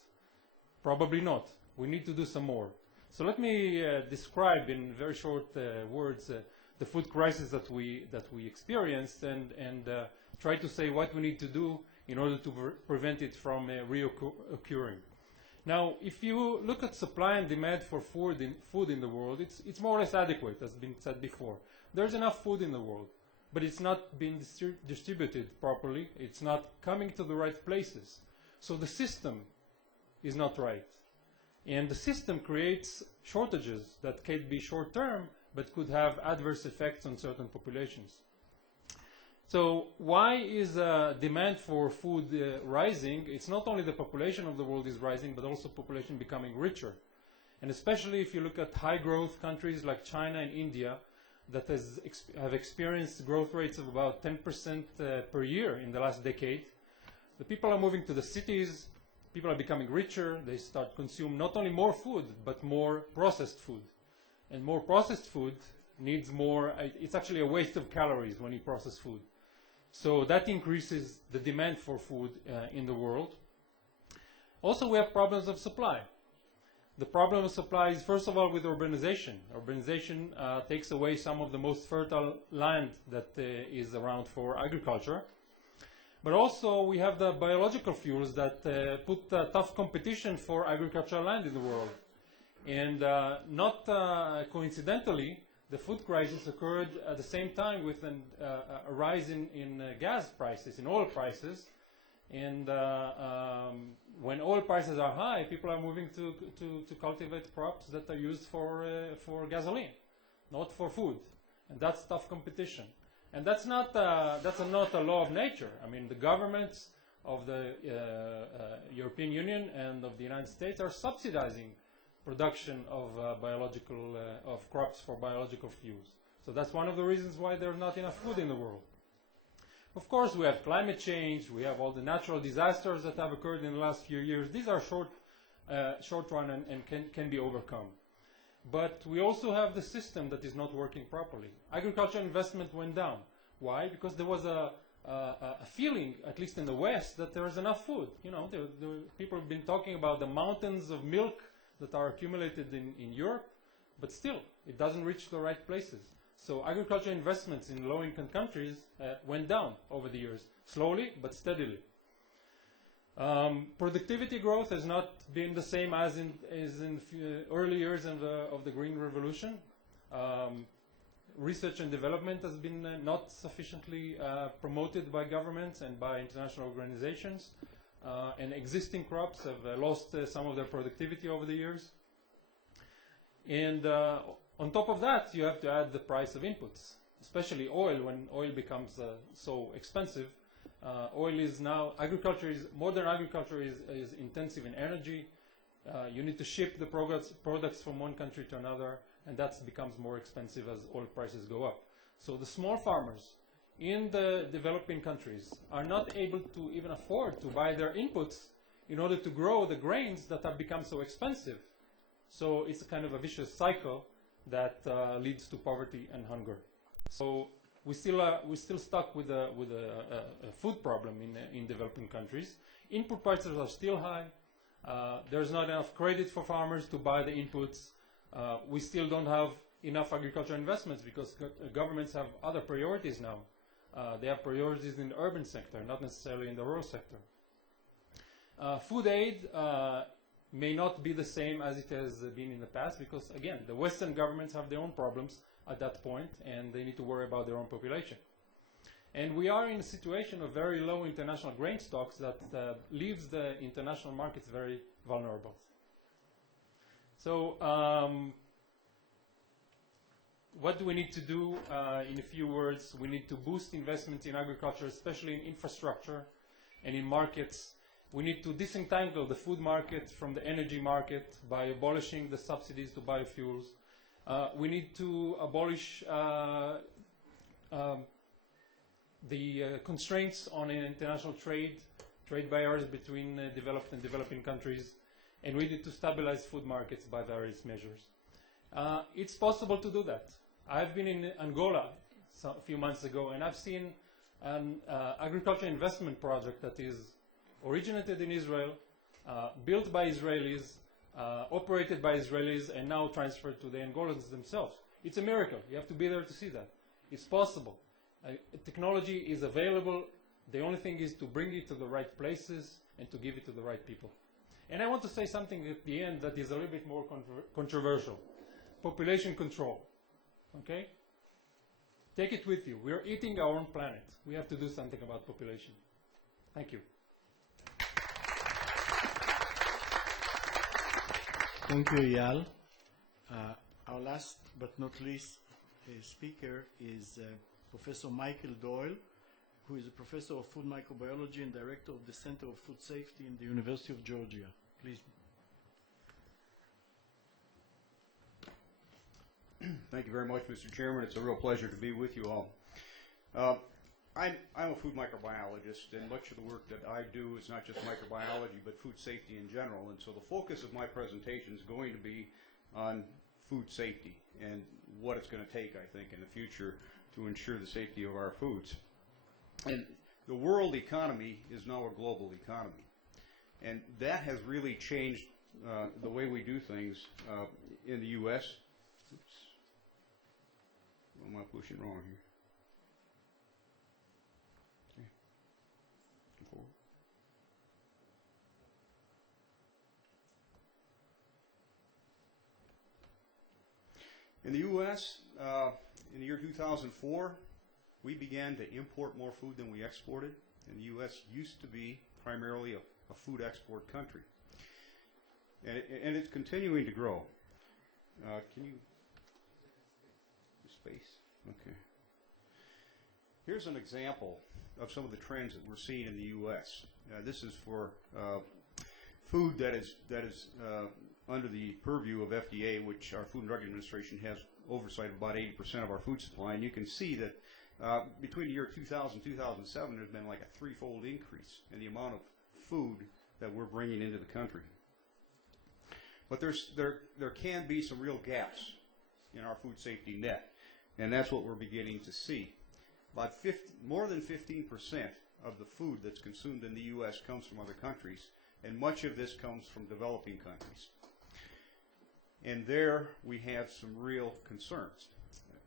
Probably not. We need to do some more. So let me describe in very short words the food crisis that we experienced and try to say what we need to do in order to prevent it from reoccurring. Now, if you look at supply and demand for food in the world, it's more or less adequate, as has been said before. There's enough food in the world, but it's not being distributed properly. It's not coming to the right places. So the system is not right. And the system creates shortages that can be short-term, but could have adverse effects on certain populations. So why is demand for food rising? It's not only the population of the world is rising, but also population becoming richer. And especially if you look at high-growth countries like China and India, that have experienced growth rates of about 10% per year in the last decade. The people are moving to the cities, people are becoming richer, they start consume not only more food, but more processed food. And more processed food needs more, it's actually a waste of calories when you process food. So that increases the demand for food in the world. Also, we have problems of supply. The problem of supply is, first of all, with urbanization. Urbanization takes away some of the most fertile land that is around for agriculture. But also, we have the biological fuels that put tough competition for agricultural land in the world. And not coincidentally, the food crisis occurred at the same time with a rise in gas prices, in oil prices. And when oil prices are high, people are moving to cultivate crops that are used for gasoline, not for food. And that's tough competition. And that's not a law of nature. I mean, the governments of the European Union and of the United States are subsidizing production of of crops for biological fuels. So that's one of the reasons why there's not enough food in the world. Of course, we have climate change, we have all the natural disasters that have occurred in the last few years. These are short run and can be overcome. But we also have the system that is not working properly. Agricultural investment went down. Why? Because there was a feeling, at least in the West, that there is enough food. The people have been talking about the mountains of milk that are accumulated in Europe, but still, it doesn't reach the right places. So agricultural investments in low-income countries went down over the years, slowly but steadily. Productivity growth has not been the same as in early years of the Green Revolution. Research and development has been not sufficiently promoted by governments and by international organizations. And existing crops have lost some of their productivity over the years. And on top of that, you have to add the price of inputs, especially oil. When oil becomes so expensive, oil is now, modern agriculture is intensive in energy, You need to ship the products from one country to another, and that becomes more expensive as oil prices go up. So the small farmers in the developing countries are not able to even afford to buy their inputs in order to grow the grains that have become so expensive. So it's a kind of a vicious cycle that leads to poverty and hunger. So we're still stuck with a food problem in developing countries. Input prices are still high. There's not enough credit for farmers to buy the inputs. We still don't have enough agricultural investments because governments have other priorities now. They have priorities in the urban sector, not necessarily in the rural sector. Food aid may not be the same as it has been in the past because, again, the Western governments have their own problems at that point and they need to worry about their own population. And we are in a situation of very low international grain stocks that leaves the international markets very vulnerable. So what do we need to do? In a few words, we need to boost investment in agriculture, especially in infrastructure and in markets. We need to disentangle the food market from the energy market by abolishing the subsidies to biofuels. We need to abolish the constraints on international trade barriers between developed and developing countries, and we need to stabilize food markets by various measures. It's possible to do that. I've been in Angola a few months ago, and I've seen an agriculture investment project that is originated in Israel, built by Israelis, operated by Israelis, and now transferred to the Angolans themselves. It's a miracle. You have to be there to see that. It's possible. Technology is available. The only thing is to bring it to the right places and to give it to the right people. And I want to say something at the end that is a little bit more controversial. Population control. Okay? Take it with you. We are eating our own planet. We have to do something about population. Thank you. Thank you, Eyal. Our last but not least speaker is Professor Michael Doyle, who is a professor of food microbiology and director of the Center of Food Safety in the University of Georgia. Please. Thank you very much, Mr. Chairman. It's a real pleasure to be with you all. I'm a food microbiologist, and much of the work that I do is not just microbiology, but food safety in general. And so the focus of my presentation is going to be on food safety and what it's going to take, I think, in the future to ensure the safety of our foods. And the world economy is now a global economy. And that has really changed the way we do things in the U.S. Oops. What am I pushing wrong here? Okay. Forward. In the U.S., in the year 2004, we began to import more food than we exported. And the U.S. used to be primarily a food export country. And it's continuing to grow. Can you... Space. Okay. Here's an example of some of the trends that we're seeing in the U.S. This is for food that is under the purview of FDA, which our Food and Drug Administration has oversight of about 80% of our food supply. And you can see that between the year 2000 and 2007, there's been like a threefold increase in the amount of food that we're bringing into the country. But there can be some real gaps in our food safety net. And that's what we're beginning to see. About more than 15% of the food that's consumed in the U.S. comes from other countries, and much of this comes from developing countries. And there we have some real concerns,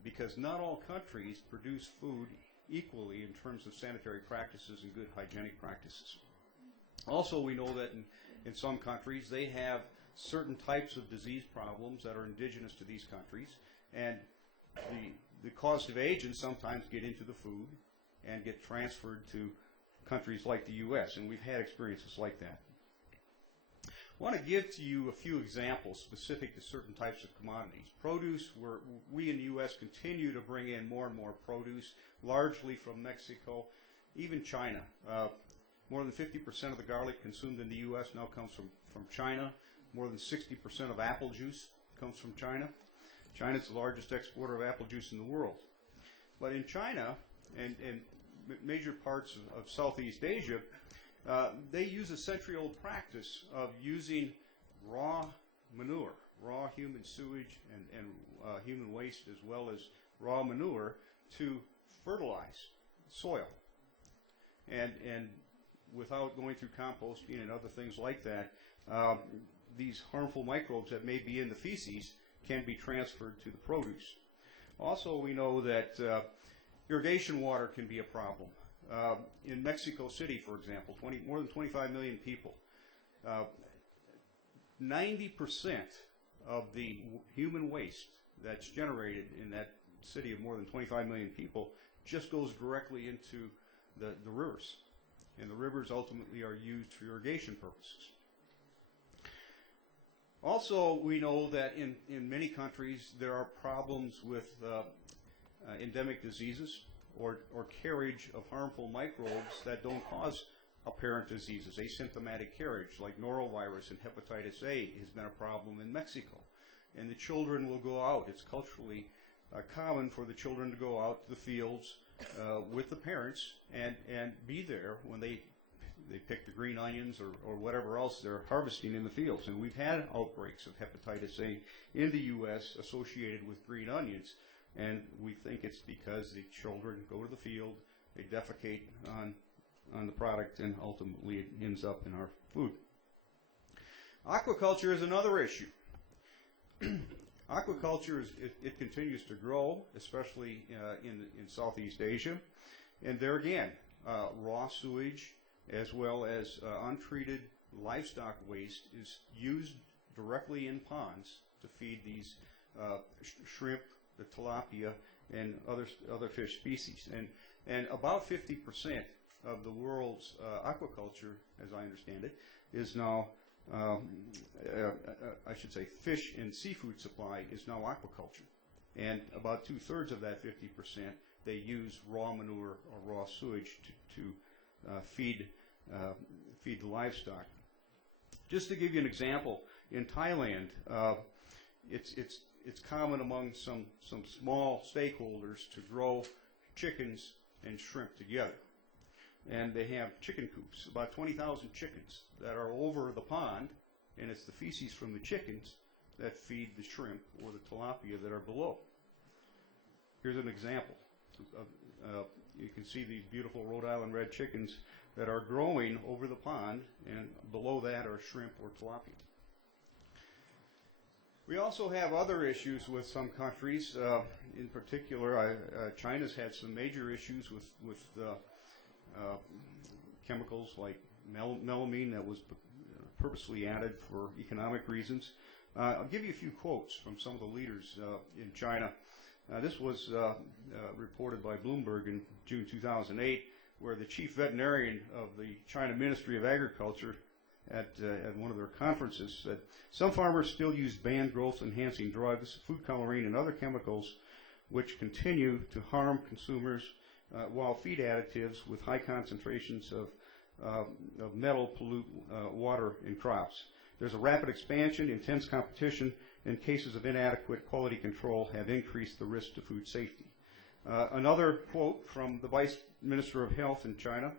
because not all countries produce food equally in terms of sanitary practices and good hygienic practices. Also, we know that in some countries they have certain types of disease problems that are indigenous to these countries, and the causative agents sometimes get into the food and get transferred to countries like the U.S., and we've had experiences like that. I want to give to you a few examples specific to certain types of commodities. Produce, we in the U.S. continue to bring in more and more produce, largely from Mexico, even China. More than 50% of the garlic consumed in the U.S. now comes from China. More than 60% of apple juice comes from China. China's the largest exporter of apple juice in the world. But in China and major parts of Southeast Asia, they use a century-old practice of using raw manure, raw human sewage and human waste, as well as raw manure, to fertilize soil. And without going through composting and other things like that, these harmful microbes that may be in the feces can be transferred to the produce. Also, we know that irrigation water can be a problem. In Mexico City, for example, more than 25 million people, 90% of the human waste that's generated in that city of more than 25 million people just goes directly into the rivers. And the rivers ultimately are used for irrigation purposes. Also, we know that in many countries there are problems with endemic diseases or carriage of harmful microbes that don't cause apparent diseases. Asymptomatic carriage, like norovirus and hepatitis A, has been a problem in Mexico. And the children will go out. It's culturally common for the children to go out to the fields with the parents and be there when they pick the green onions or whatever else they're harvesting in the fields. And we've had outbreaks of hepatitis A in the U.S. associated with green onions, and we think it's because the children go to the field, they defecate on the product, and ultimately it ends up in our food. Aquaculture is another issue. Aquaculture, it continues to grow, especially in Southeast Asia. And there again, raw sewage as well as untreated livestock waste is used directly in ponds to feed these shrimp, the tilapia, and other fish species. And about 50% of the world's aquaculture, as I understand it, is now, I should say, fish and seafood supply is now aquaculture. And about 2/3 of that 50%, they use raw manure or raw sewage to feed the livestock. Just to give you an example, in Thailand, it's common among some small stakeholders to grow chickens and shrimp together. And they have chicken coops, about 20,000 chickens that are over the pond, and it's the feces from the chickens that feed the shrimp or the tilapia that are below. Here's an example. You can see these beautiful Rhode Island red chickens that are growing over the pond, and below that are shrimp or tilapia. We also have other issues with some countries. In particular, China's had some major issues with chemicals like melamine that was purposely added for economic reasons. I'll give you a few quotes from some of the leaders in China. This was reported by Bloomberg in June 2008, where the chief veterinarian of the China Ministry of Agriculture at one of their conferences said, some farmers still use banned growth-enhancing drugs, food coloring, and other chemicals which continue to harm consumers, while feed additives with high concentrations of metal pollute water in crops. There's a rapid expansion, intense competition, and cases of inadequate quality control have increased the risk to food safety. Another quote from the Vice Minister of Health in China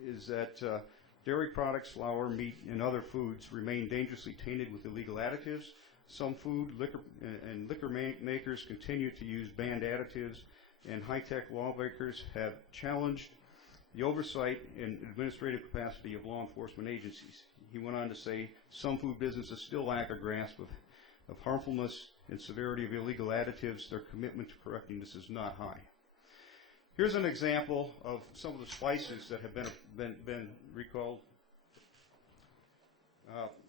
is that dairy products, flour, meat, and other foods remain dangerously tainted with illegal additives. Some food, liquor makers continue to use banned additives, and high-tech lawmakers have challenged the oversight and administrative capacity of law enforcement agencies. He went on to say, some food businesses still lack a grasp of harmfulness and severity of illegal additives. Their commitment to correcting this is not high. Here's an example of some of the spices that have been recalled.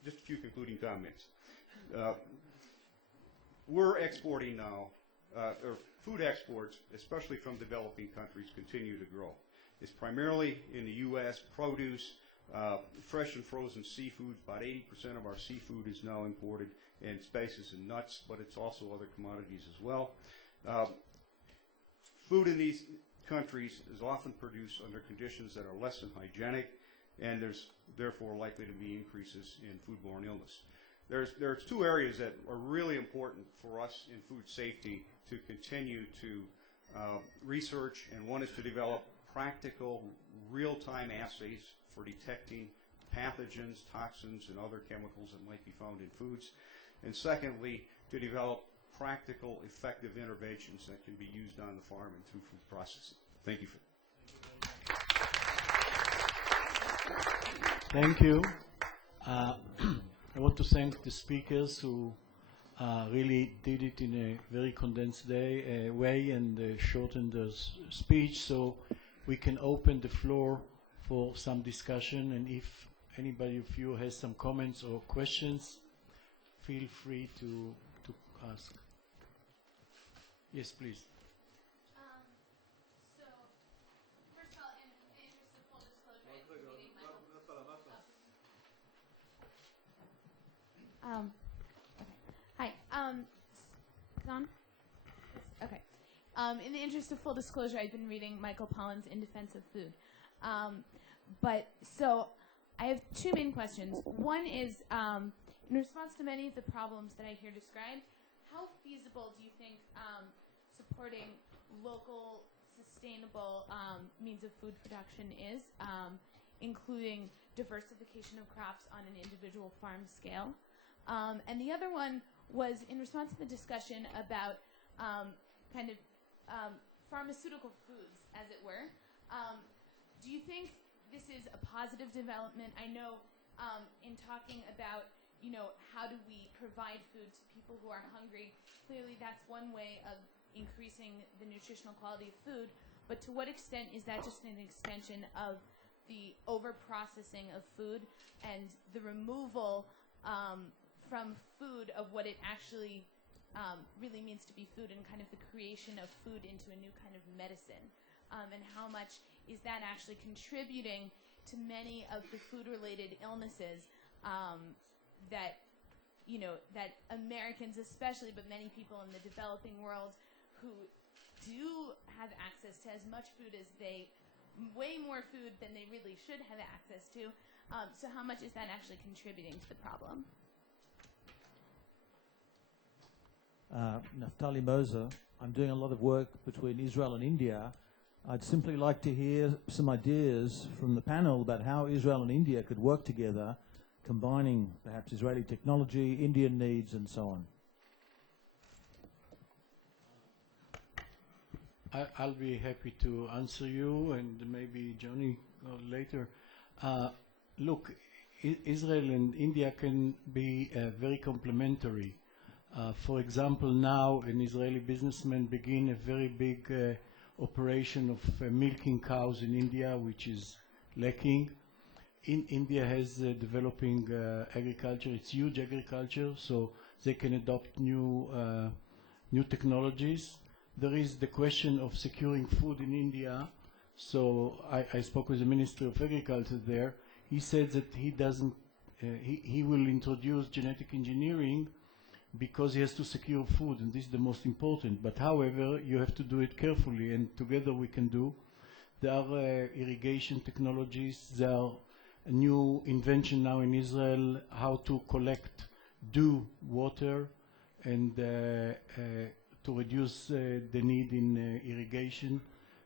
Just a few concluding comments. We're exporting now, or food exports, especially from developing countries, continue to grow. It's primarily in the U.S. produce, fresh and frozen seafood. About 80% of our seafood is now imported, and spices and nuts, but it's also other commodities as well. Food in these countries is often produced under conditions that are less than hygienic. and there's therefore likely to be increases in foodborne illness. There's two areas that are really important for us in food safety to continue to research, and one is to develop practical, real-time assays for detecting pathogens, toxins, and other chemicals that might be found in foods. And secondly, to develop practical, effective interventions that can be used on the farm and through food processing. Thank you. Thank you. I want to thank the speakers who really did it in a very condensed way and shortened the speech, so we can open the floor for some discussion. And if anybody of you has some comments or questions, feel free to ask. Yes, please. So, first of all, in the interest of full disclosure, I've been reading Michael. Okay. Hi. Is it on? Okay. In the interest of full disclosure, I've been reading Michael Pollan's In Defense of Food. So I have two main questions. One is, in response to many of the problems that I hear described, how feasible do you think supporting local, sustainable means of food production is, including diversification of crops on an individual farm scale? And the other one was in response to the discussion about pharmaceutical foods, as it were. Do you think this is a positive development? I know in talking about, how do we provide food to people who are hungry, clearly that's one way of increasing the nutritional quality of food, but to what extent is that just an extension of the over-processing of food and the removal from food of what it actually really means to be food, and kind of the creation of food into a new kind of medicine? And how much is that actually contributing to many of the food-related illnesses that Americans especially, but many people in the developing world who do have access to as much food as way more food than they really should have access to. So how much is that actually contributing to the problem? Naftali Moser. I'm doing a lot of work between Israel and India. I'd simply like to hear some ideas from the panel about how Israel and India could work together, combining perhaps Israeli technology, Indian needs, and so on. I'll be happy to answer you, and maybe Johnny later. Look, Israel and India can be very complementary. For example, now an Israeli businessman begin a very big operation of milking cows in India, which is lacking. India has developing agriculture. It's huge agriculture, so they can adopt new technologies. There is the question of securing food in India. So I spoke with the Ministry of Agriculture there. He said that he will introduce genetic engineering because he has to secure food, and this is the most important. But however, you have to do it carefully, and together we can do. There are irrigation technologies. There are a new invention now in Israel, how to collect dew water and to reduce the need in irrigation.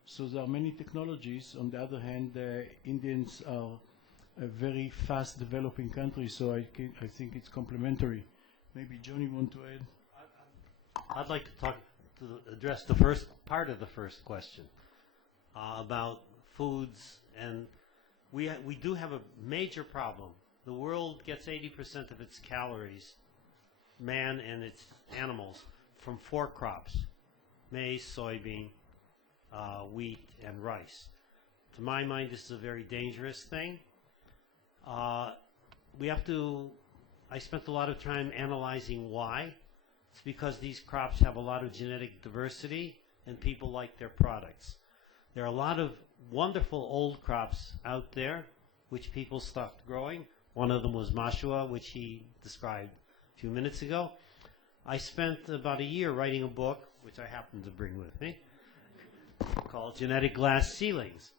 So there are many technologies. On the other hand, Indians are a very fast developing country, so I think it's complementary. Maybe Johnny want to add? I'd like to address the first part of the first question about foods, and we do have a major problem. The world gets 80% of its calories, man and its animals, from 4 crops: maize, soybean, wheat, and rice. To my mind, this is a very dangerous thing. I spent a lot of time analyzing why. It's because these crops have a lot of genetic diversity and people like their products. There are a lot of wonderful old crops out there which people stopped growing. One of them was mashua, which he described a few minutes ago. I spent about a year writing a book, which I happen to bring with me, called Genetic Glass Ceilings,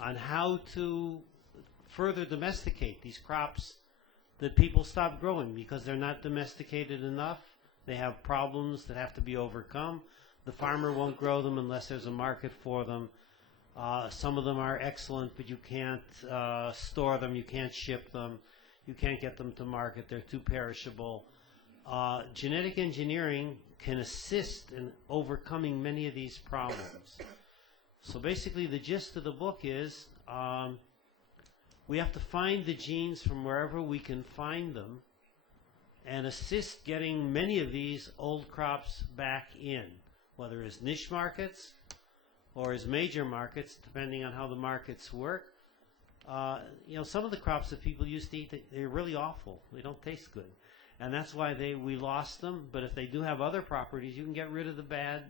on how to further domesticate these crops that people stop growing because they're not domesticated enough. They have problems that have to be overcome. The farmer won't grow them unless there's a market for them. Some of them are excellent, but you can't store them, you can't ship them, you can't get them to market, they're too perishable. Genetic engineering can assist in overcoming many of these problems. So basically the gist of the book is we have to find the genes from wherever we can find them and assist getting many of these old crops back in, whether it's niche markets or as major markets, depending on how the markets work. Some of the crops that people used to eat, they're really awful. They don't taste good. And that's why we lost them. But if they do have other properties, you can get rid of the bad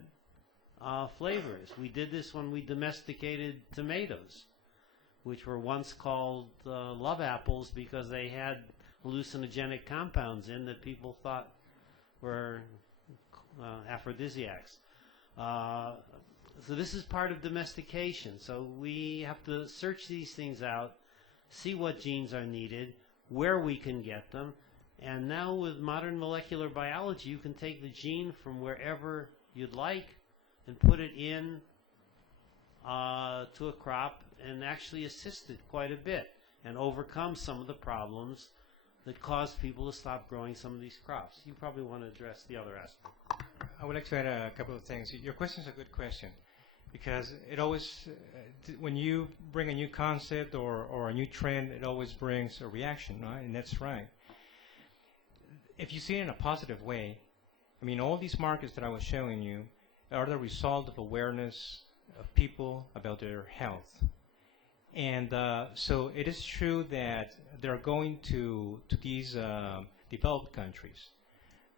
flavors. We did this when we domesticated tomatoes, which were once called love apples because they had hallucinogenic compounds in that people thought were aphrodisiacs. So this is part of domestication. So we have to search these things out, see what genes are needed, where we can get them. And now with modern molecular biology, you can take the gene from wherever you'd like and put it in to a crop and actually assist it quite a bit and overcome some of the problems that cause people to stop growing some of these crops. You probably want to address the other aspect. I would like to add a couple of things. Your question is a good question because it always, when you bring a new concept or a new trend, it always brings a reaction, right? And that's right. If you see it in a positive way, I mean, all these markets that I was showing you are the result of awareness of people about their health. And so it is true that they're going to these developed countries.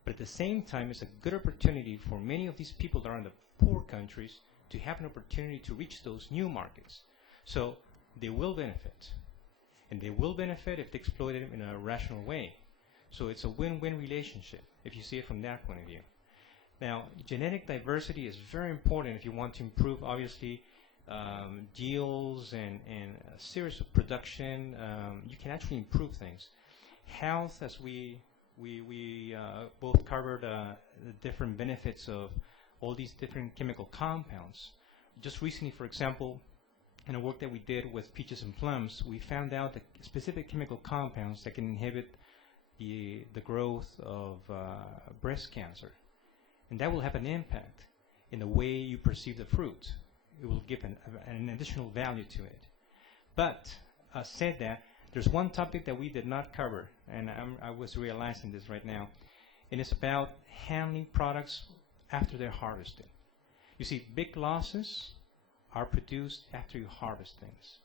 But at the same time, it's a good opportunity for many of these people that are in the poor countries to have an opportunity to reach those new markets. So they will benefit. And they will benefit if they exploit it in a rational way. So it's a win-win relationship if you see it from that point of view. Now, genetic diversity is very important if you want to improve, obviously, yields and a series of production. You can actually improve things. Health, as we both covered the different benefits of all these different chemical compounds. Just recently, for example, in a work that we did with peaches and plums, we found out that specific chemical compounds that can inhibit the growth of breast cancer. And that will have an impact in the way you perceive the fruit. It will give an additional value to it. But said that, there's one topic that we did not cover, and I was realizing this right now, and it's about handling products after they're harvested. You see, big losses are produced after you harvest things.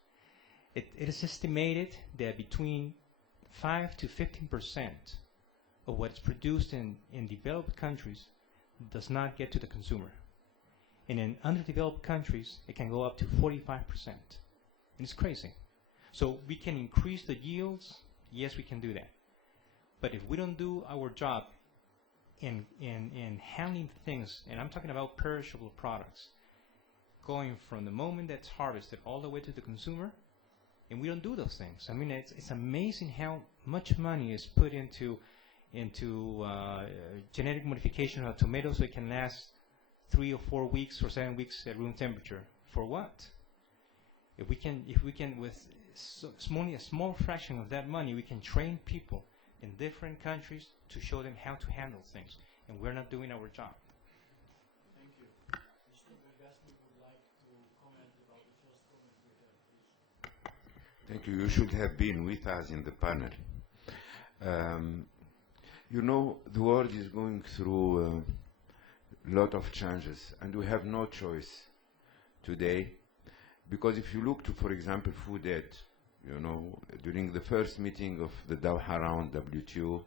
It is estimated that between 5 to 15% of what's produced in developed countries does not get to the consumer. And in underdeveloped countries, it can go up to 45%. And it's crazy. So we can increase the yields. Yes, we can do that. But if we don't do our job in handling things, and I'm talking about perishable products, going from the moment that's harvested all the way to the consumer, and we don't do those things. I mean, it's amazing how much money is put into genetic modification of tomatoes so it can last 3 or 4 weeks or 7 weeks at room temperature. For what? If we can with only a small fraction of that money, we can train people in different countries to show them how to handle things, and we're not doing our job. Thank you. Mr. Bergasni would like to comment about the first comment we had, please. Thank you. You should have been with us in the panel. You know, the world is going through a lot of changes, and we have no choice today, because if you look to, for example, food aid, you know, during the first meeting of the Doha round WTO,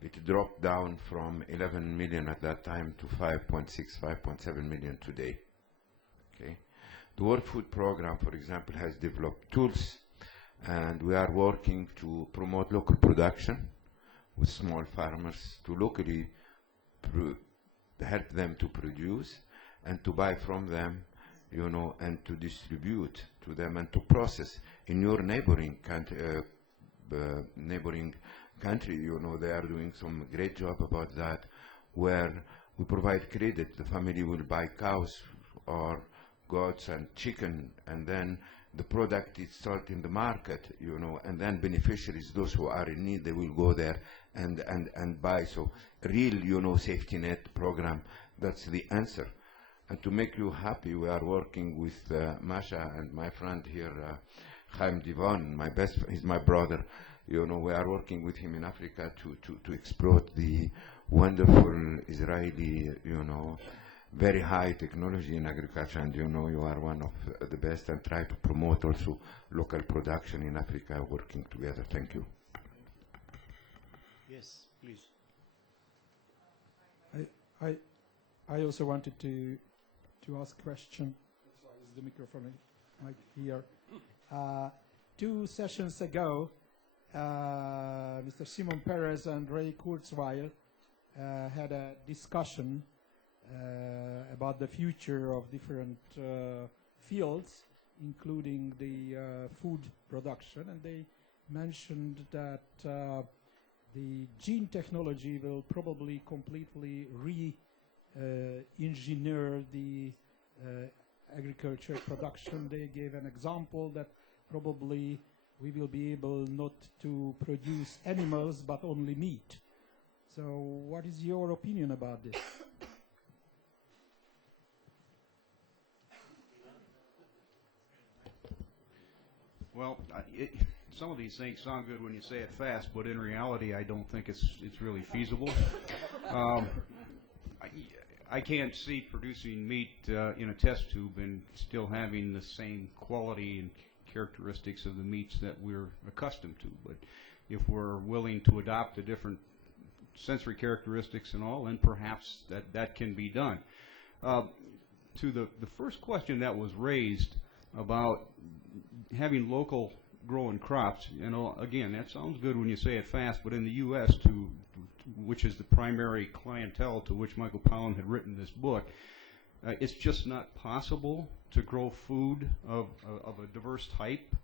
it dropped down from 11 million at that time to 5.6, 5.7 million today. Okay, the World Food Program, for example, has developed tools, and we are working to promote local production with small farmers to locally help them to produce and to buy from them you know, and to distribute to them and to process in your neighboring country, you know, they are doing some great job about that, where we provide credit. The family will buy cows or goats and chicken, and then the product is sold in the market, you know, and then beneficiaries, those who are in need, they will go there and buy. So real, you know, safety net program, that's the answer. And to make you happy, we are working with Masha and my friend here, Chaim Divon, he's my brother. You know, we are working with him in Africa to exploit the wonderful Israeli, you know, very high technology in agriculture, and you know you are one of the best, and try to promote also local production in Africa, working together. Thank you. Yes, please. I also wanted to ask a question. That's why is the microphone mic here. 2 sessions ago, Mr. Simon Peres and Ray Kurzweil had a discussion about the future of different fields, including the food production, and they mentioned that the gene technology will probably completely re-engineer the agriculture production. They gave an example that probably we will be able not to produce animals but only meat. So what is your opinion about this? Well, some of these things sound good when you say it fast, but in reality, I don't think it's really feasible. I can't see producing meat in a test tube and still having the same quality and characteristics of the meats that we're accustomed to. But if we're willing to adopt the different sensory characteristics and all, then perhaps that can be done. To the first question that was raised about having local growing crops, you know, again, that sounds good when you say it fast, but in the U.S., which is the primary clientele to which Michael Pollan had written this book, it's just not possible to grow food of a diverse type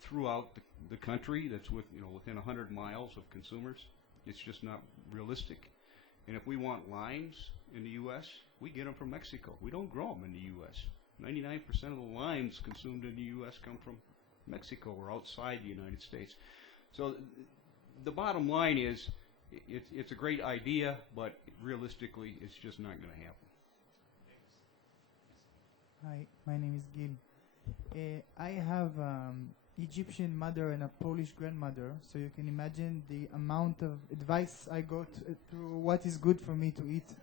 throughout the country that's within 100 miles of consumers. It's just not realistic. And if we want limes in the U.S., we get them from Mexico. We don't grow them in the U.S. 99% of the limes consumed in the U.S. come from Mexico or outside the United States. So the bottom line is it's a great idea, but realistically it's just not going to happen. Hi, my name is Gil. I have Egyptian mother and a Polish grandmother, so you can imagine the amount of advice I got through what is good for me to eat.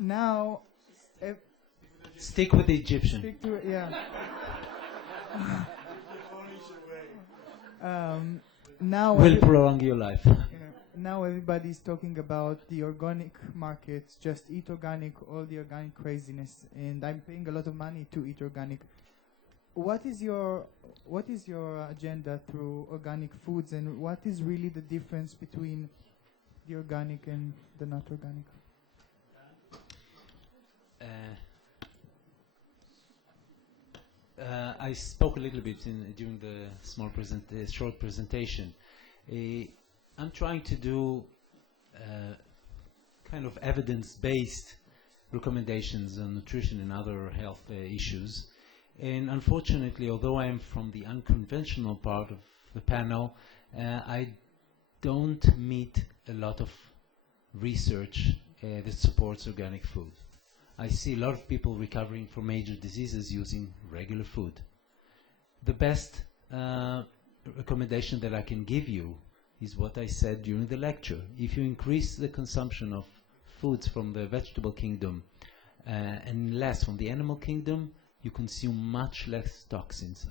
Now, Stick with the Egyptian. stick to it, yeah. Now Will prolong your life. now everybody's talking about the organic markets, just eat organic, all the organic craziness, and I'm paying a lot of money to eat organic. What is your agenda through organic foods, and what is really the difference between the organic and the not organic? I spoke a little bit during the short presentation. I'm trying to do kind of evidence-based recommendations on nutrition and other health issues. And unfortunately, although I am from the unconventional part of the panel, I don't meet a lot of research that supports organic food. I see a lot of people recovering from major diseases using regular food. The best recommendation that I can give you is what I said during the lecture. If you increase the consumption of foods from the vegetable kingdom and less from the animal kingdom, you consume much less toxins,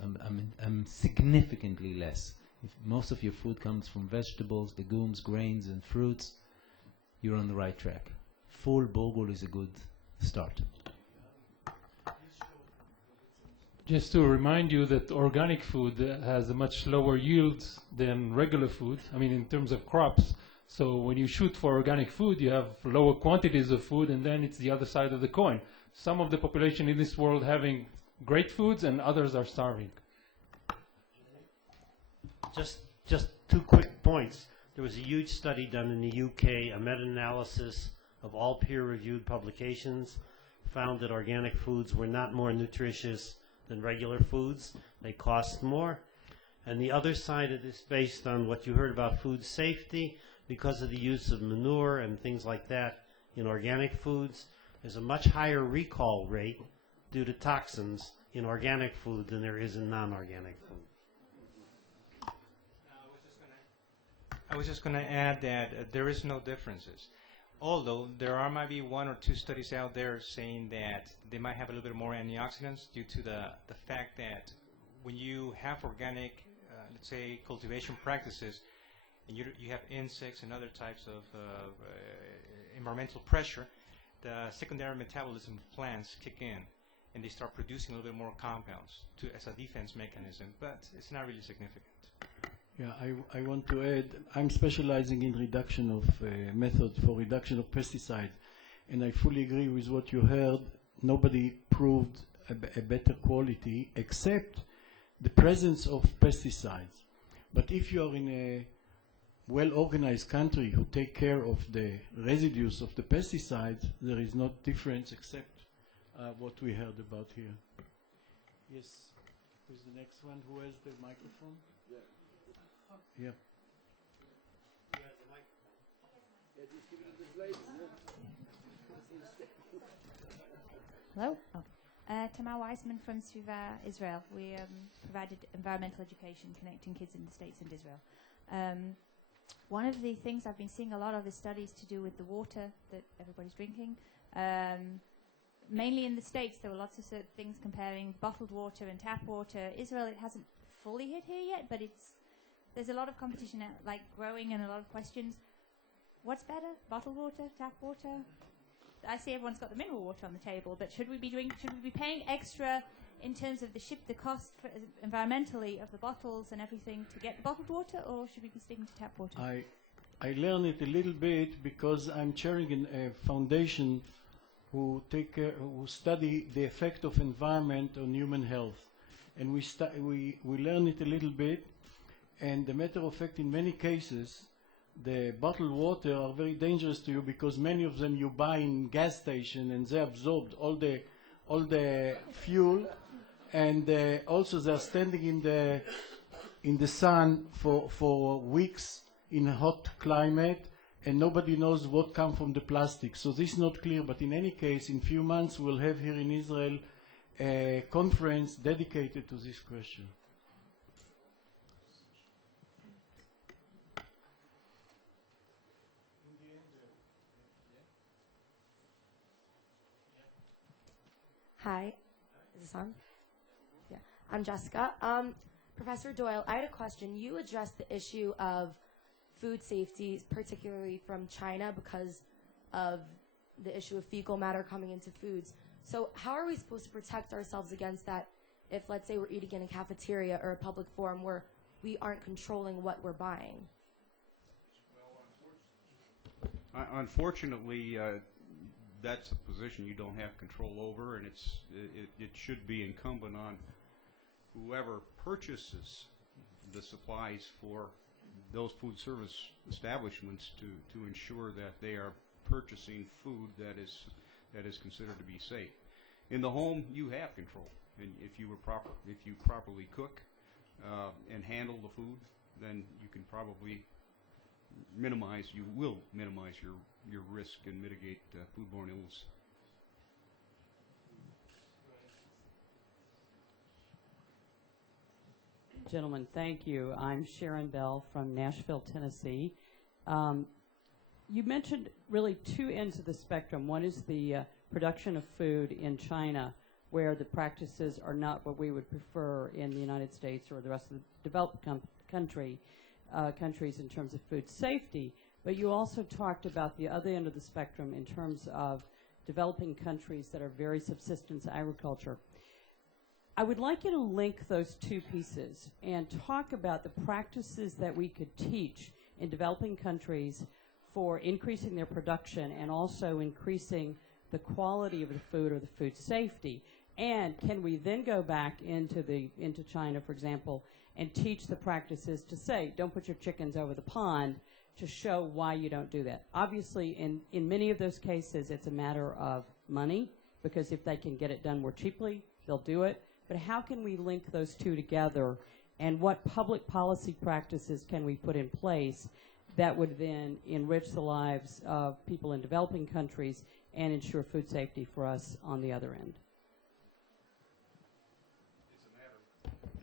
significantly less. If most of your food comes from vegetables, legumes, grains, and fruits, you're on the right track. Full bogle is a good start. Just to remind you that organic food has a much lower yield than regular food. I mean, in terms of crops. So when you shoot for organic food, you have lower quantities of food, and then it's the other side of the coin. Some of the population in this world having great foods, and others are starving. Just two quick points. There was a huge study done in the UK, a meta-analysis of all peer-reviewed publications, found that organic foods were not more nutritious than regular foods. They cost more. And the other side of this, based on what you heard about food safety, because of the use of manure and things like that in organic foods, there's a much higher recall rate due to toxins in organic food than there is in non-organic food. I was just going to add that there is no differences. Although there might be one or two studies out there saying that they might have a little bit more antioxidants due to the fact that when you have organic, let's say, cultivation practices, and you have insects and other types of environmental pressure, the secondary metabolism of plants kick in, and they start producing a little bit more compounds as a defense mechanism, but it's not really significant. Yeah, I want to add, I'm specializing in reduction of methods for reduction of pesticides, and I fully agree with what you heard. Nobody proved a better quality except the presence of pesticides. But if you are in a well-organized country who take care of the residues of the pesticides, there is no difference except what we heard about here. Yes, who's the next one? Who has the microphone? Yeah. Hello. Tamar Weissman from Sviva, Israel. We provided environmental education connecting kids in the States and Israel. One of the things I've been seeing a lot of is studies to do with the water that everybody's drinking. Mainly in the States, there were lots of things comparing bottled water and tap water. Israel, it hasn't fully hit here yet, but there's a lot of competition out, like growing, and a lot of questions. What's better, bottled water, tap water? I see everyone's got the mineral water on the table, but should we be paying extra in terms of the cost for, environmentally of the bottles and everything to get the bottled water, or should we be sticking to tap water? I learned it a little bit because I'm chairing a foundation who study the effect of environment on human health, and we learn it a little bit. And the matter of fact, in many cases, the bottled water are very dangerous to you because many of them you buy in gas station and they absorbed all the fuel, and also they are standing in the sun for weeks in a hot climate, and nobody knows what comes from the plastic. So this is not clear, but in any case, in few months we'll have here in Israel a conference dedicated to this question. Hi, is this on? Yeah, I'm Jessica. Professor Doyle, I had a question. You addressed the issue of food safety, particularly from China, because of the issue of fecal matter coming into foods. So how are we supposed to protect ourselves against that if, let's say, we're eating in a cafeteria or a public forum where we aren't controlling what we're buying? Unfortunately, that's a position you don't have control over, and it should be incumbent on whoever purchases the supplies for those food service establishments to ensure that they are purchasing food that is considered to be safe. In the home, you have control, and if you properly cook and handle the food, then you can probably you will minimize your risk and mitigate foodborne illness. Gentlemen, thank you. I'm Sharon Bell from Nashville, Tennessee. You mentioned really two ends of the spectrum. One is the production of food in China, where the practices are not what we would prefer in the United States or the rest of the developed countries in terms of food safety. But you also talked about the other end of the spectrum in terms of developing countries that are very subsistence agriculture. I would like you to link those two pieces and talk about the practices that we could teach in developing countries for increasing their production and also increasing the quality of the food or the food safety? And can we then go back into China, for example, and teach the practices to say, don't put your chickens over the pond, to show why you don't do that? Obviously, in many of those cases, it's a matter of money, because if they can get it done more cheaply, they'll do it. But how can we link those two together, and what public policy practices can we put in place that would then enrich the lives of people in developing countries and ensure food safety for us on the other end?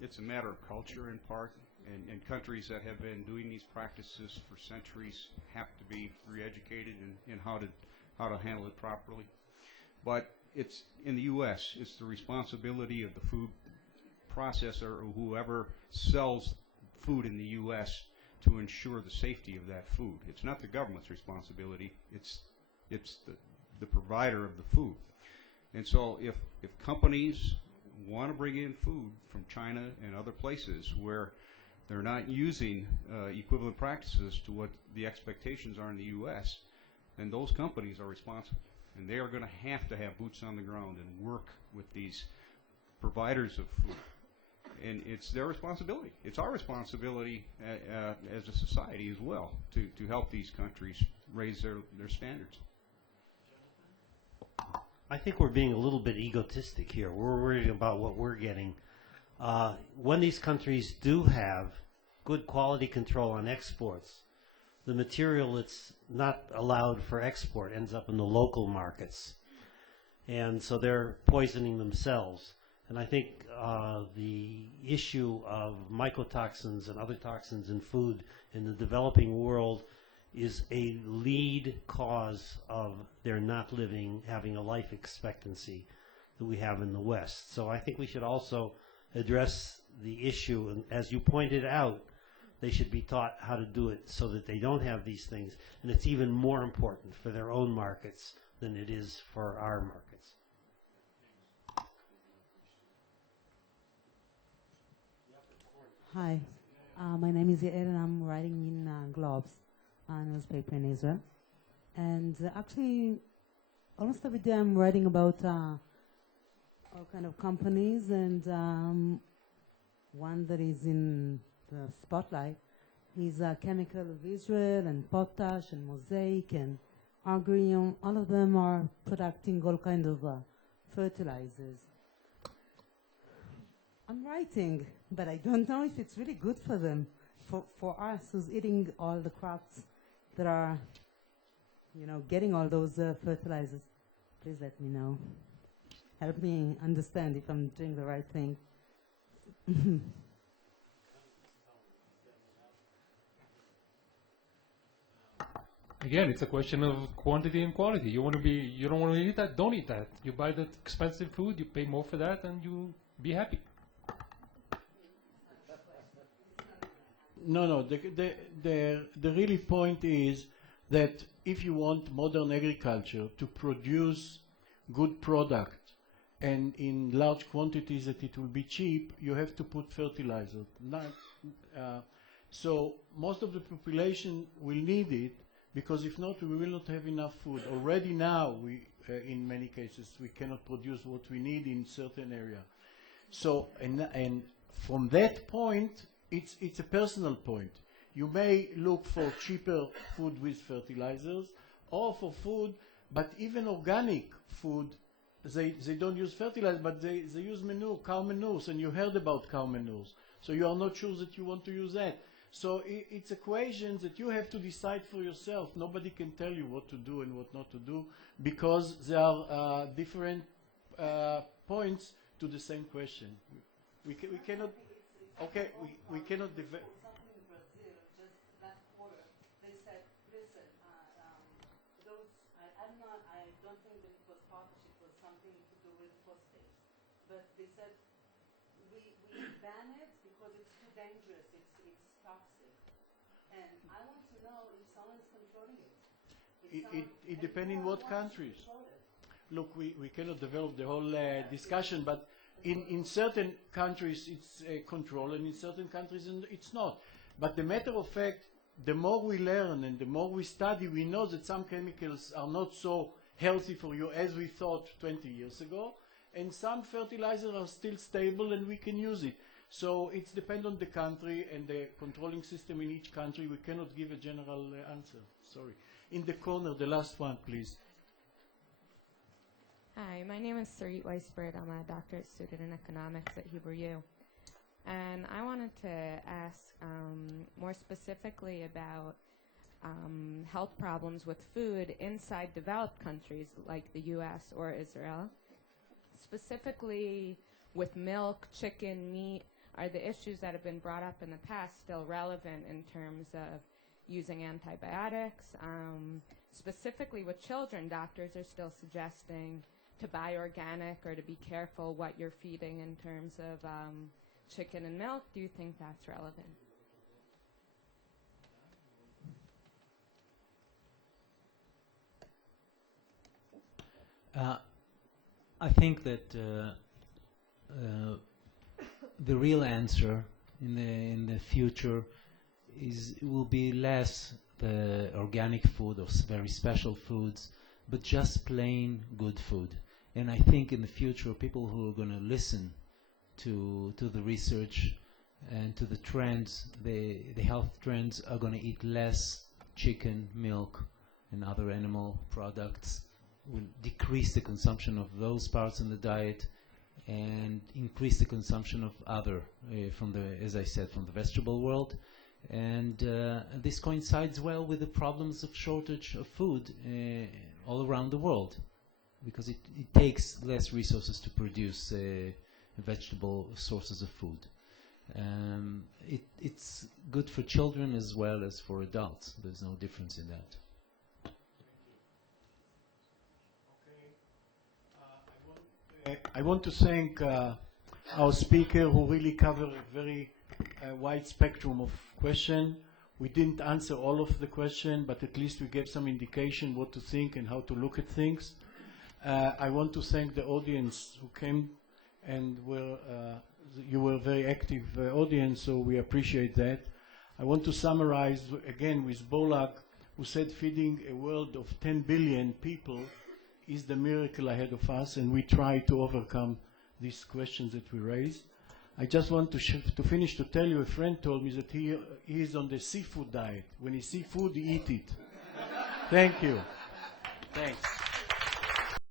It's a matter of culture in part, and countries that have been doing these practices for centuries have to be re-educated in how to handle it properly. But it's in the U.S., it's the responsibility of the food processor or whoever sells food in the U.S. to ensure the safety of that food. It's not the government's responsibility, it's the provider of the food. And so if companies want to bring in food from China and other places where they're not using equivalent practices to what the expectations are in the U.S., then those companies are responsible. And they are going to have boots on the ground and work with these providers of food. And it's their responsibility. It's our responsibility as a society as well to help these countries raise their standards. I think we're being a little bit egotistic here. We're worried about what we're getting. When these countries do have good quality control on exports, the material that's not allowed for export ends up in the local markets. And so they're poisoning themselves. And I think the issue of mycotoxins and other toxins in food in the developing world is a lead cause of their not having a life expectancy that we have in the West. So I think we should also address the issue, and as you pointed out, they should be taught how to do it so that they don't have these things, and it's even more important for their own markets than it is for our markets. Hi, my name is Yael and I'm writing in Globes, a newspaper in Israel. And actually, almost every day I'm writing about all kind of companies, and one that is in the spotlight is Chemical of Israel and Potash and Mosaic and Agrium. All of them are producing all kind of fertilizers. I'm writing, but I don't know if it's really good for them, for us who's eating all the crops that are, getting all those fertilizers. Please let me know. Help me understand if I'm doing the right thing. Again, it's a question of quantity and quality. You don't want to eat that, don't eat that. You buy that expensive food, you pay more for that, and you be happy. No, the really point is that if you want modern agriculture to produce good product and in large quantities that it will be cheap, you have to put fertilizer. So most of the population will need it, because if not, we will not have enough food. Already now, in many cases, we cannot produce what we need in certain area. So, and from that point, it's a personal point. You may look for cheaper food with fertilizers, or for food, but even organic food, they don't use fertilizer, but they use manure, cow manures, and you heard about cow manures. So you are not sure that you want to use that. So it's equations that you have to decide for yourself. Nobody can tell you what to do and what not to do, because there are different points to the same question. We cannot. Okay, we cannot develop. Something in Brazil, just last quarter, they said, listen, I don't think that it was partnership, it was something to do with phosphates. But they said, we ban it because it's too dangerous, it's toxic. And I want to know if someone is controlling it. It depends in what countries. Look, we cannot develop the whole discussion, but in certain countries it's controlled, and in certain countries it's not. But the matter of fact, the more we learn and the more we study, we know that some chemicals are not so healthy for you as we thought 20 years ago, and some fertilizers are still stable and we can use it. So it's depend on the country and the controlling system in each country. We cannot give a general answer. Sorry. In the corner, the last one, please. Hi, my name is Sarit Weisbert. I'm a doctorate student in economics at Hebrew U. And I wanted to ask more specifically about health problems with food inside developed countries like the U.S. or Israel. Specifically with milk, chicken, meat, are the issues that have been brought up in the past still relevant in terms of using antibiotics? Specifically with children, doctors are still suggesting to buy organic or to be careful what you're feeding in terms of chicken and milk. Do you think that's relevant? I think that the real answer in the future will be less the organic food or very special foods, but just plain good food. And I think in the future, people who are going to listen to the research and to the trends, the health trends, are going to eat less chicken, milk, and other animal products, will decrease the consumption of those parts in the diet and increase the consumption of other, from the, as I said, from the vegetable world. And this coincides well with the problems of shortage of food all around the world, because it takes less resources to produce vegetable sources of food. It's good for children as well as for adults. There's no difference in that. I want to thank our speaker, who really covered a very wide spectrum of questions. We didn't answer all of the questions, but at least we gave some indication what to think and how to look at things. I want to thank the audience who came, and you were a very active audience, so we appreciate that. I want to summarize again with Bolak, who said feeding a world of 10 billion people is the miracle ahead of us, and we try to overcome these questions that we raised. I just want to finish to tell you, a friend told me that he is on the seafood diet. When he sees food, he eats it. Thank you. Thanks.